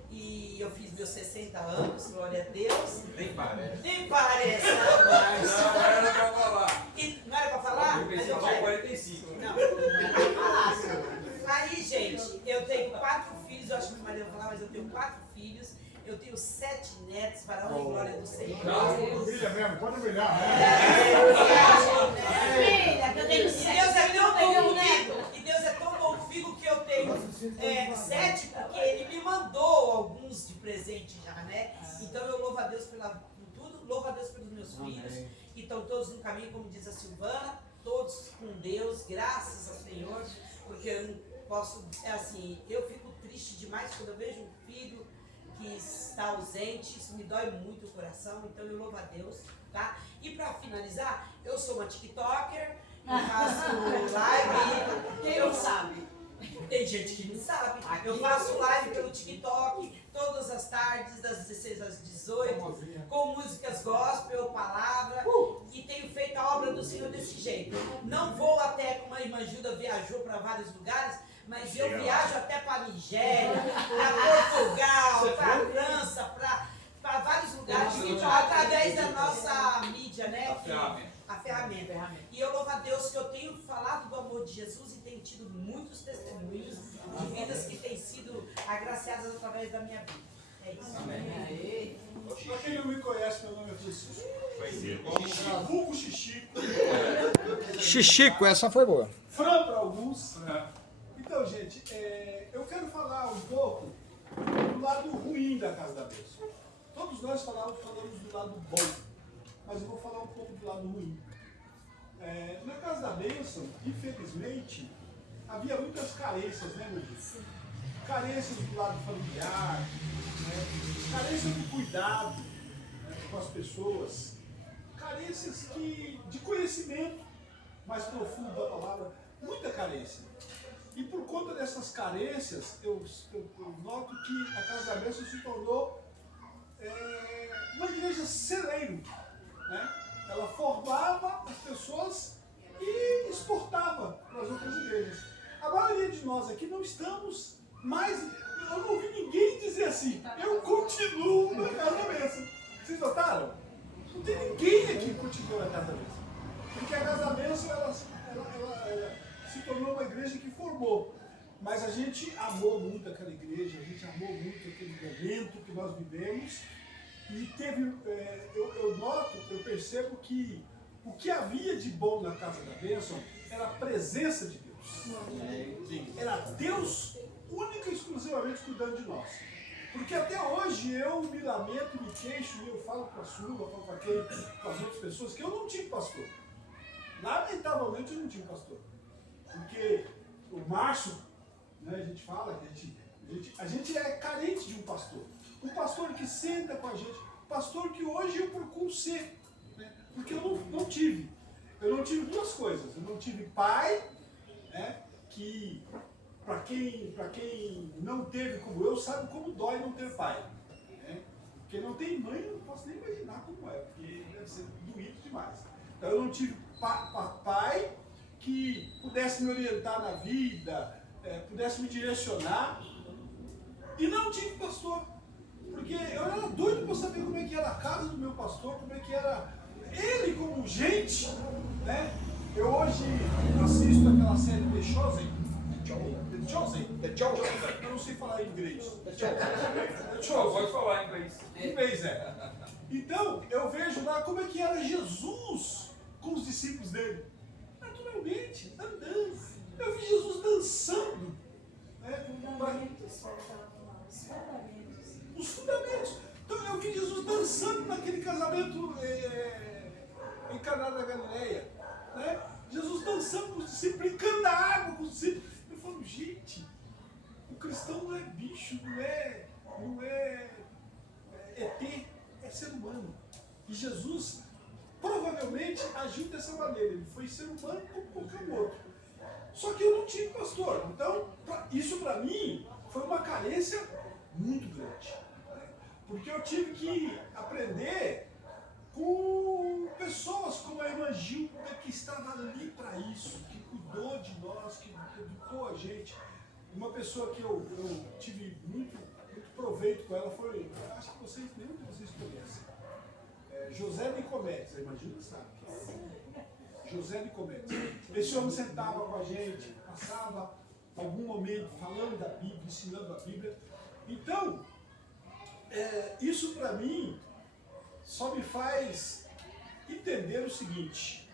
E eu fiz meus 60 anos, glória a Deus. Nem parece. Nem parece, Não era pra falar. Não era pra falar? Eu pensei que falou 45. Não era pra falar, senhor. Aí, gente, eu tenho 4 filhos, eu acho que o marido vai falar, mas eu tenho 4 filhos. Eu tenho 7 netos, para a honra e glória do Senhor. Filha mesmo, pode brilhar. Filha, que eu tenho 7. E Deus é tão bom comigo. E Deus é tão bom comigo que eu tenho 7, porque Ele me mandou alguns de presente já, né? Então eu louvo a Deus por tudo, louvo a Deus pelos meus filhos, que estão todos no caminho, como diz a Silvana, todos com Deus, graças ao Senhor, porque eu não posso, eu fico triste demais quando eu vejo um filho que está ausente, isso me dói muito o coração, então eu louvo a Deus, tá? E para finalizar, eu sou uma TikToker, eu faço live. Quem não sabe? Tem gente que não sabe. Eu faço live pelo TikTok todas as tardes, das 16 às 18, com músicas gospel, palavra, e tenho feito a obra do Senhor desse jeito. Não vou até, como a irmã Gilda viajou para vários lugares, mas eu viajo até para Nigéria, para Portugal, para França, para vários lugares, através da nossa mídia, né? A ferramenta. E eu louvo a Deus que eu tenho falado do amor de Jesus e tenho tido muitos testemunhos de vidas que têm sido agraciadas através da minha vida. É isso. Amém. Para quem não me conhece, meu nome é Francisco. Vulgo Xixico. Xixico, essa foi boa. Fran para alguns. Então, gente, eu quero falar um pouco do lado ruim da Casa da Bênção. Todos nós falamos do lado bom, mas eu vou falar um pouco do lado ruim. Na Casa da Bênção, infelizmente, havia muitas carências, né, meu Deus? Carências do lado familiar, né? Carências do cuidado, né, com as pessoas, carências de conhecimento mais profundo da palavra, muita carência. E por conta dessas carências, eu noto que a Casa da Bênção se tornou uma igreja celeiro, né? Ela formava as pessoas e exportava para as outras igrejas. A maioria de nós aqui não estamos mais. Eu não ouvi ninguém dizer assim, eu continuo na Casa da Bênção. Vocês notaram? Não tem ninguém aqui que continua na Casa da Bênção. Porque a Casa da Bênção ela se tornou uma igreja que formou. Mas a gente amou muito aquela igreja, a gente amou muito aquele momento que nós vivemos. E teve, eu percebo que o que havia de bom na Casa da Bênção era a presença de Deus. Era Deus única e exclusivamente cuidando de nós. Porque até hoje eu me lamento, me queixo, eu falo com a Sula, falo com as outras pessoas, que eu não tive pastor. Lamentavelmente eu não tive pastor. Porque o Márcio, né, a gente fala que a gente é carente de um pastor. Um pastor que senta com a gente, pastor que hoje eu procuro ser, né? Porque eu não tive. Eu não tive duas coisas. Eu não tive pai, né? Que para quem não teve como eu, sabe como dói não ter pai. Né? Porque não tem mãe, eu não posso nem imaginar como é, porque deve ser doído demais. Então eu não tive pai que pudesse me orientar na vida, pudesse me direcionar. E não tive pastor. Porque eu era doido para saber como é que era a casa do meu pastor, como é que era ele como gente, né? Eu hoje assisto aquela série The Chosen. The Chosen. Eu não sei falar inglês. The Chosen. Pode falar em inglês. Inglês é. Então, eu vejo lá como é que era Jesus com os discípulos dele. Naturalmente, andando. Eu vi Jesus dançando. Né? Os fundamentos. Então, eu vi Jesus dançando naquele casamento em Caná da Galileia. Né? Jesus dançando com os discípulos, brincando na água com os discípulos. Eu falo, gente, o cristão não é bicho, não é ET, é ser humano. E Jesus provavelmente agiu dessa maneira. Ele foi ser humano como qualquer outro. Só que eu não tive pastor. Então, isso para mim foi uma carência muito grande. Né? Porque eu tive que aprender com pessoas como a irmã Gilda, que estava ali para isso, que cuidou de nós, que educou a gente. Uma pessoa que eu tive muito proveito com ela foi, acho que nenhum de vocês conhecem, José Nicomedes, a irmã Gilda sabe. José Nicomedes. Esse homem sentava com a gente, passava algum momento falando da Bíblia, ensinando a Bíblia. Então, isso para mim só me faz entender o seguinte,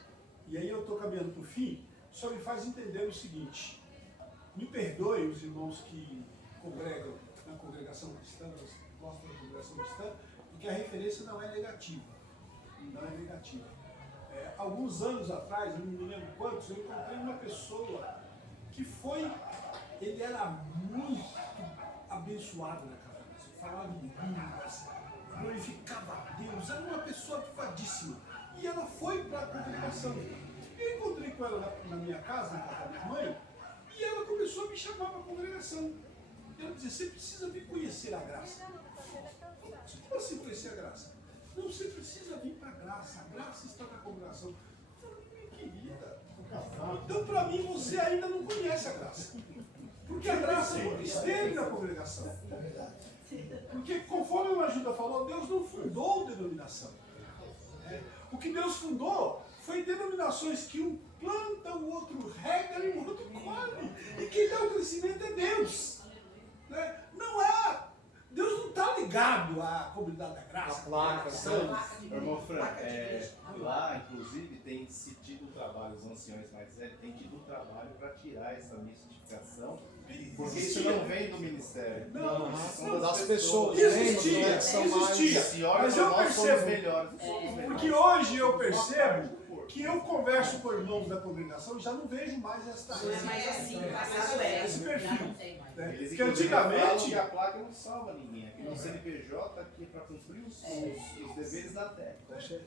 e aí eu estou caminhando para o fim, só me faz entender o seguinte, me perdoem os irmãos que congregam na congregação cristã, gostam da congregação cristã, porque a referência não é negativa, alguns anos atrás, eu não me lembro quantos, eu encontrei uma pessoa que ele era muito abençoado na casa dele, falava em línguas, glorificava a Deus, era uma pessoa ativadíssima. E ela foi para a congregação. Eu encontrei com ela na minha casa, na casa da minha mãe, e ela começou a me chamar para a congregação. E ela dizia, você precisa vir conhecer a graça. Como assim conhecer a graça? Não, você precisa vir para a graça está na congregação. Eu falei, minha querida, então para mim você ainda não conhece a graça. Porque a graça nunca esteve na congregação. Porque, conforme a Ajuda falou, Deus não fundou denominação. O que Deus fundou foi denominações que um planta, o outro rega e o outro colhe. E quem dá o crescimento é Deus. Deus não está ligado à comunidade da graça. A placa, irmão Frank, lá, inclusive, tem se tido um trabalho, os anciões mais velhos têm tido um trabalho para tirar essa mistificação. Porque isso não vem do ministério. Não, são das pessoas. Existia. Mas eu percebo. Porque hoje eu percebo que eu converso com irmãos da congregação e já não vejo mais esse perfil. Porque antigamente que a placa não salva ninguém. Aqui no CNPJ aqui para cumprir os deveres da terra.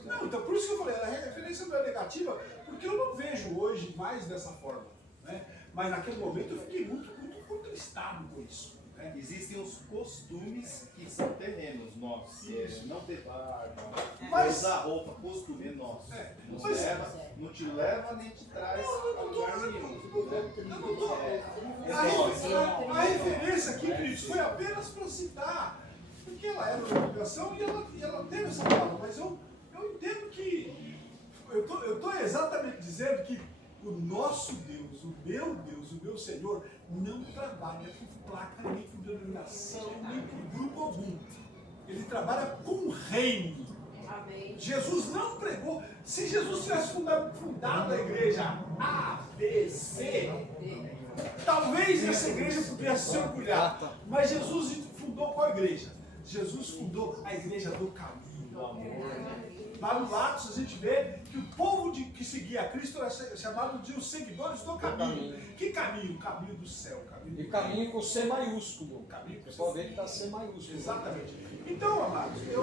Não, então por isso que eu falei, a referência não é negativa, porque eu não vejo hoje mais dessa forma. Né? Mas naquele momento eu fiquei muito contristado com isso. Né? Existem os costumes que são terrenos nossos, não ter barba, usar roupa, costume é nosso. Não te leva nem te traz a lugar nenhum. A referência aqui, queridos, foi apenas para citar, porque ela era uma obrigação e ela teve essa palavra, mas eu entendo que, eu estou exatamente dizendo que o nosso Deus, o meu Senhor, não trabalha com placa, nem com denominação, nem com grupo algum. Ele trabalha com o reino. Amém. Jesus não pregou. Se Jesus tivesse fundado a igreja A, B, C, talvez essa igreja pudesse se orgulhar. Mas Jesus fundou qual igreja? Jesus fundou a igreja do caminho. Lá no Atos a gente vê que o povo que seguia a Cristo era chamado de os seguidores do caminho. Que caminho? O caminho do céu. E caminho com C maiúsculo. O pessoal vê que está C maiúsculo. Exatamente. Então, amados, eu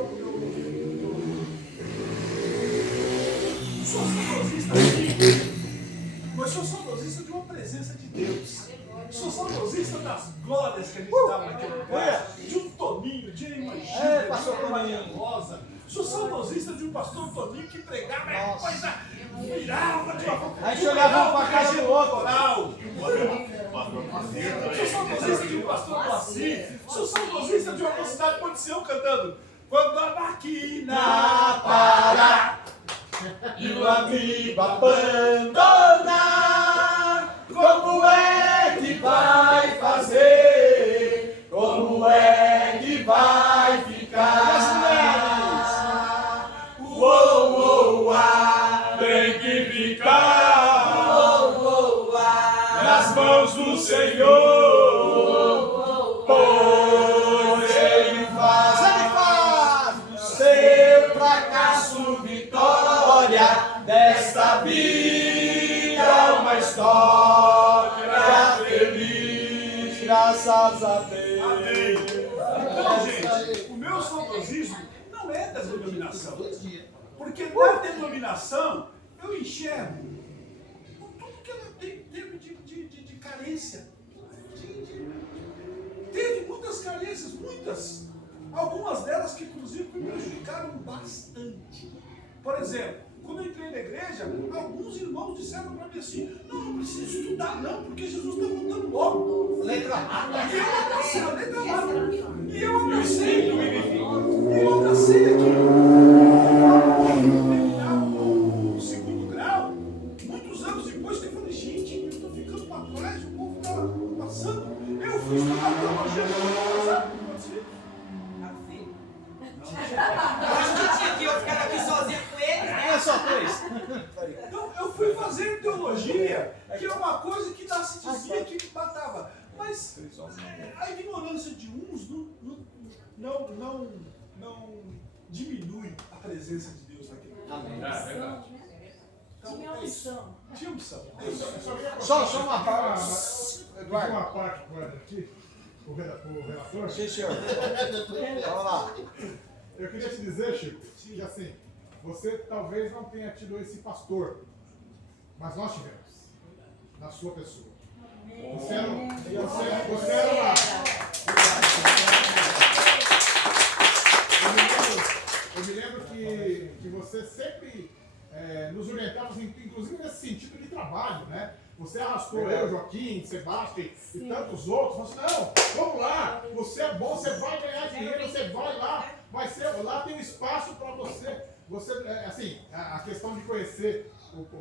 sou saudosista mas sou saudosista de uma presença de Deus. Sou saudosista das glórias que a gente estava naquele lugar, de um Toninho, de uma Gilda, de uma Maria Rosa. Sou saudosista de um pastor Toninho que pregava a coisa virava de uma forma. Aí chegava para casa do outro. Sou saudosista de um pastor Moacir. Sou saudosista de uma mocidade de Sião cantando. Quando a máquina para e o amigo abandonar, como é que vai fazer? Como é que vai ficar? As mulheres, tem que ficar nas mãos do Senhor, pois Ele faz do seu fracasso vitória, desta vida uma história feliz, graças a Deus. Então, gente, o meu saudosismo não é da denominação, porque na denominação eu enxergo tudo que ela teve de carência. Teve muitas carências, muitas. Algumas delas que inclusive me prejudicaram bastante. Por exemplo, quando eu entrei na igreja, alguns irmãos disseram para mim assim: não precisa estudar não, porque Jesus está voltando logo. Letra A. E eu abracei a letra A. E eu abracei aqui. O segundo grau, muitos anos depois, eu falei: gente, eu estou ficando para trás, o povo está passando. Eu fui estudar teologia, eu fui casar com meus filhos. Eu acho que tinha que eu ficar aqui sozinho com ele. É só 3. Então, eu fui fazer teologia, que é uma coisa que se dizia que matava. Mas a ignorância de uns não diminui a presença de Deus naquele lugar. Amém. É verdade. Então, Tinha unção. Tinha unção. Só uma palavra. Eduardo. Uma parte com ele aqui, o relator. Sim, senhor. Vamos lá. Eu queria te dizer, Chico, que assim, você talvez não tenha tido esse pastor, mas nós tivemos, na sua pessoa. Você era uma... Eu me lembro que você sempre nos orientava, inclusive nesse sentido de trabalho, né? Você arrastou eu, Joaquim, Sebastião e tantos outros. Você falou assim: não, vamos lá, você é bom, você vai ganhar dinheiro, você vai lá, lá tem um espaço para você. Assim, a questão de conhecer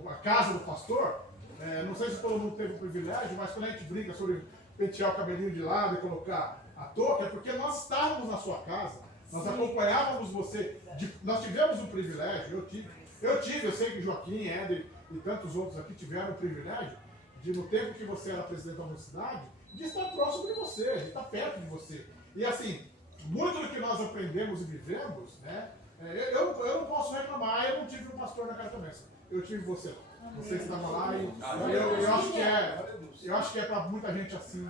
a casa do pastor, não sei se todo mundo teve o privilégio, mas quando a gente brinca sobre pentear o cabelinho de lado e colocar a touca, é porque nós estávamos na sua casa, nós acompanhávamos você, nós tivemos o privilégio, eu sei que Joaquim, Éder e tantos outros aqui tiveram o privilégio de, no tempo que você era presidente da mocidade, de estar próximo de você, de estar perto de você. E assim, muito do que nós aprendemos e vivemos, né? Eu não posso reclamar, eu não tive um pastor na casa também, eu tive você. Você estava lá e eu acho que é para muita gente assim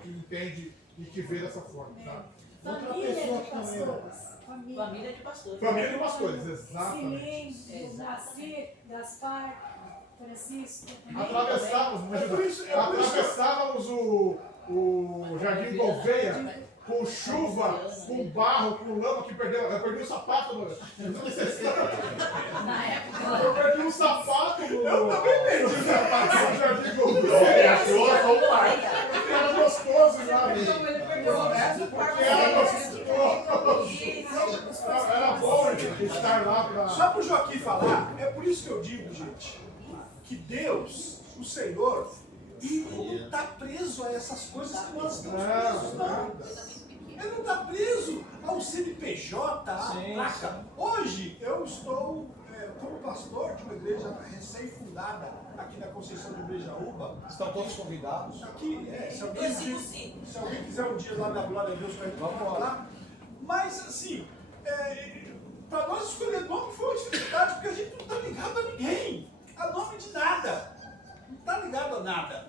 que entende e que vê dessa forma, tá? Outra pessoa que também. Família de pastores. Família de pastores, exatamente. Cilindro, Moacir, Gaspar, Francisco. Atravessávamos o Jardim Gouveia com chuva, com barro, com lama, que eu perdi o sapato. Não sei se na época. Eu perdi o sapato. Eu também perdi o sapato no Jardim Gouveia. Era gostoso lá. Era bom estar lá para... Só para o Joaquim falar, é por isso que eu digo, gente, que Deus, o Senhor, ele não está preso a essas coisas que nós estamos presos, não. Ele não está preso ao CNPJ, à placa. Hoje eu estou como pastor de uma igreja recém-fundada aqui na Conceição de Brejaúba. Estão todos convidados. Aqui, se alguém quiser um dia lá da Glória a Deus, vamos lá. Mas assim, para nós escolher nome foi uma dificuldade, porque a gente não está ligado a ninguém, a nome de nada. Não está ligado a nada.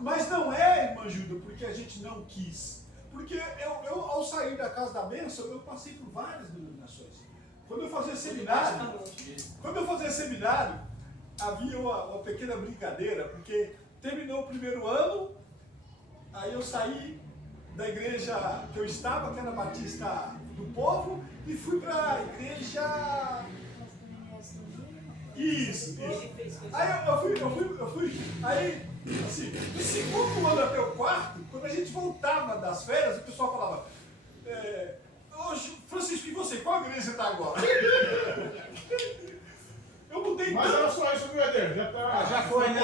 Mas não é, irmã Júlia, porque a gente não quis. Porque eu, ao sair da Casa da Bênção, eu passei por várias denominações. Quando eu fazia seminário, havia uma pequena brincadeira, porque terminou o primeiro ano, aí eu saí da igreja que eu estava, que era Batista do Povo, e fui para a igreja... Isso. Aí eu fui. Aí Assim, do segundo ano até o quarto, quando a gente voltava das férias, o pessoal falava, hoje, Francisco, e você? Qual igreja você está agora? Eu mudei Mas tanto. era só isso, viu, Eder? Já foi, né?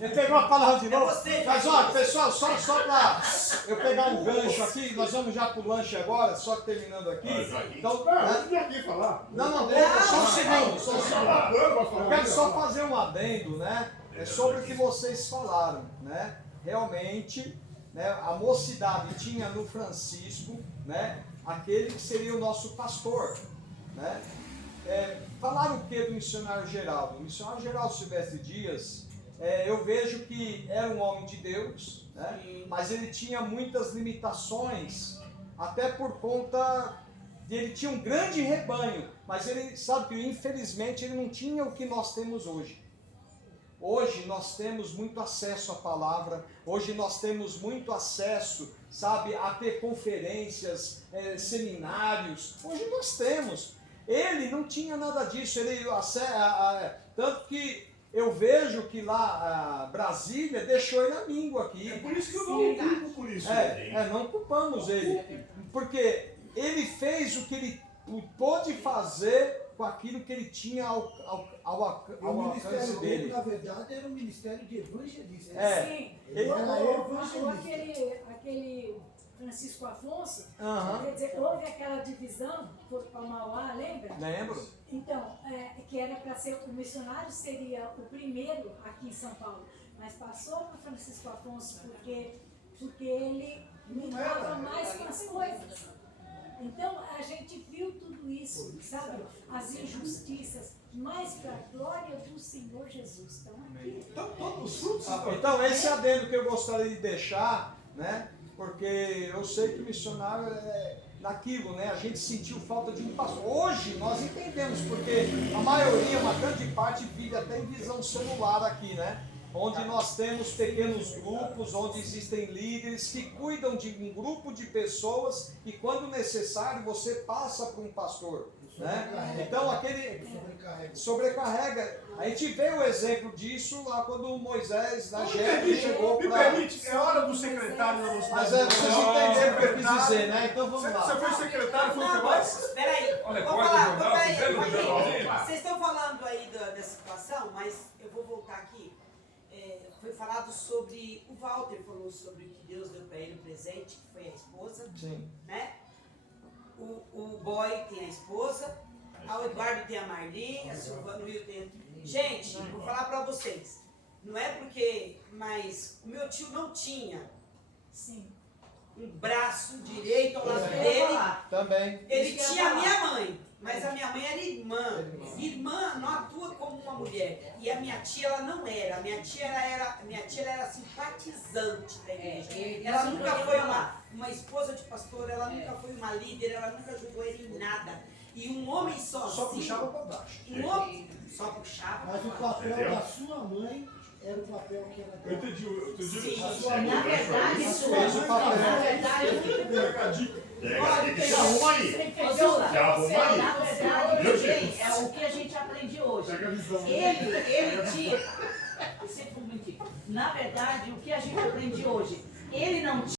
Ele pegou a palavra de novo. você, Mas olha, pessoal, só para eu pegar um gancho aqui, nós vamos já pro lanche agora, só terminando aqui. Então, eu vim aqui falar. Não, só um segundo, só um segundo. Eu quero só fazer um adendo, né? Sobre o que vocês falaram, né? Realmente, né, a mocidade tinha no Francisco, né? Aquele que seria o nosso pastor, né? Falaram o que do missionário Geraldo? O missionário Geraldo Silvestre Dias, eu vejo que era um homem de Deus, né? Mas ele tinha muitas limitações, até por conta de ele tinha um grande rebanho, mas ele sabe que infelizmente ele não tinha o que nós temos hoje. Hoje nós temos muito acesso à palavra, hoje nós temos muito acesso, sabe, a ter conferências, seminários, hoje nós temos. Ele não tinha nada disso, tanto que eu vejo que lá Brasília deixou ele amigo aqui. É por isso que eu não culpo por isso. Não culpamos ele, porque ele fez o que ele pôde fazer com aquilo que ele tinha ao alcance dele. Na verdade, era um ministério de evangelista. Sim. Ele era evangelista. Aquele Francisco Afonso, Aham. quer dizer, houve aquela divisão, foi para Mauá, lembra? Lembro. Então, que era para ser, o missionário seria o primeiro aqui em São Paulo, mas passou para Francisco Afonso porque ele lidava mais com as coisas. Então, a gente viu tudo isso, sabe? As injustiças, mas para a glória do Senhor Jesus. Estão aqui. Então, todos os frutos. Então, esse adendo que eu gostaria de deixar, né? Porque eu sei que o missionário naquilo, né? A gente sentiu falta de um pastor. Hoje nós entendemos, porque a maioria, uma grande parte, vive até em visão celular aqui, né? Onde nós temos pequenos grupos, onde existem líderes que cuidam de um grupo de pessoas e quando necessário você passa para um pastor, né? Então aquele sobrecarrega. A gente vê o exemplo disso lá quando Moisés na Jerico chegou para... Me permite, é hora do secretário da nossa Mas vocês entenderam o que eu quis dizer, né? Então vamos lá. Você foi secretário, foi trabalho? Peraí, Olha, vou pode falar, jogar, peraí, fizeram o jornalzinho? vocês estão falando aí dessa situação, mas eu vou voltar aqui. Foi falado sobre, o Walter falou sobre o que Deus deu para ele, o presente, que foi a esposa. Sim. Né? O Boy tem a esposa, o Eduardo tem a Marli, a Silvana, o Will tem... Gente, vou falar para vocês, não é porque, mas o meu tio não tinha um braço direito ao lado dele. Também. Ele tinha a minha mãe, mas a minha mãe era irmã. Irmã não atua como uma mulher. E a minha tia, ela não era. A minha tia era simpatizante da igreja. Ela nunca foi uma esposa de pastor, ela nunca foi uma líder, ela nunca ajudou ele em nada. E um homem sozinho... Só puxava para baixo. Um homem só puxava Mas o papel da sua mãe era o papel que ela Eu entendi. Sim. A sua mãe Na verdade, Se arruma aí. Se arruma aí. Na verdade, Meu também é o que a gente aprende hoje. Ele tinha. Na verdade, o que a gente aprende hoje? Ele não tinha.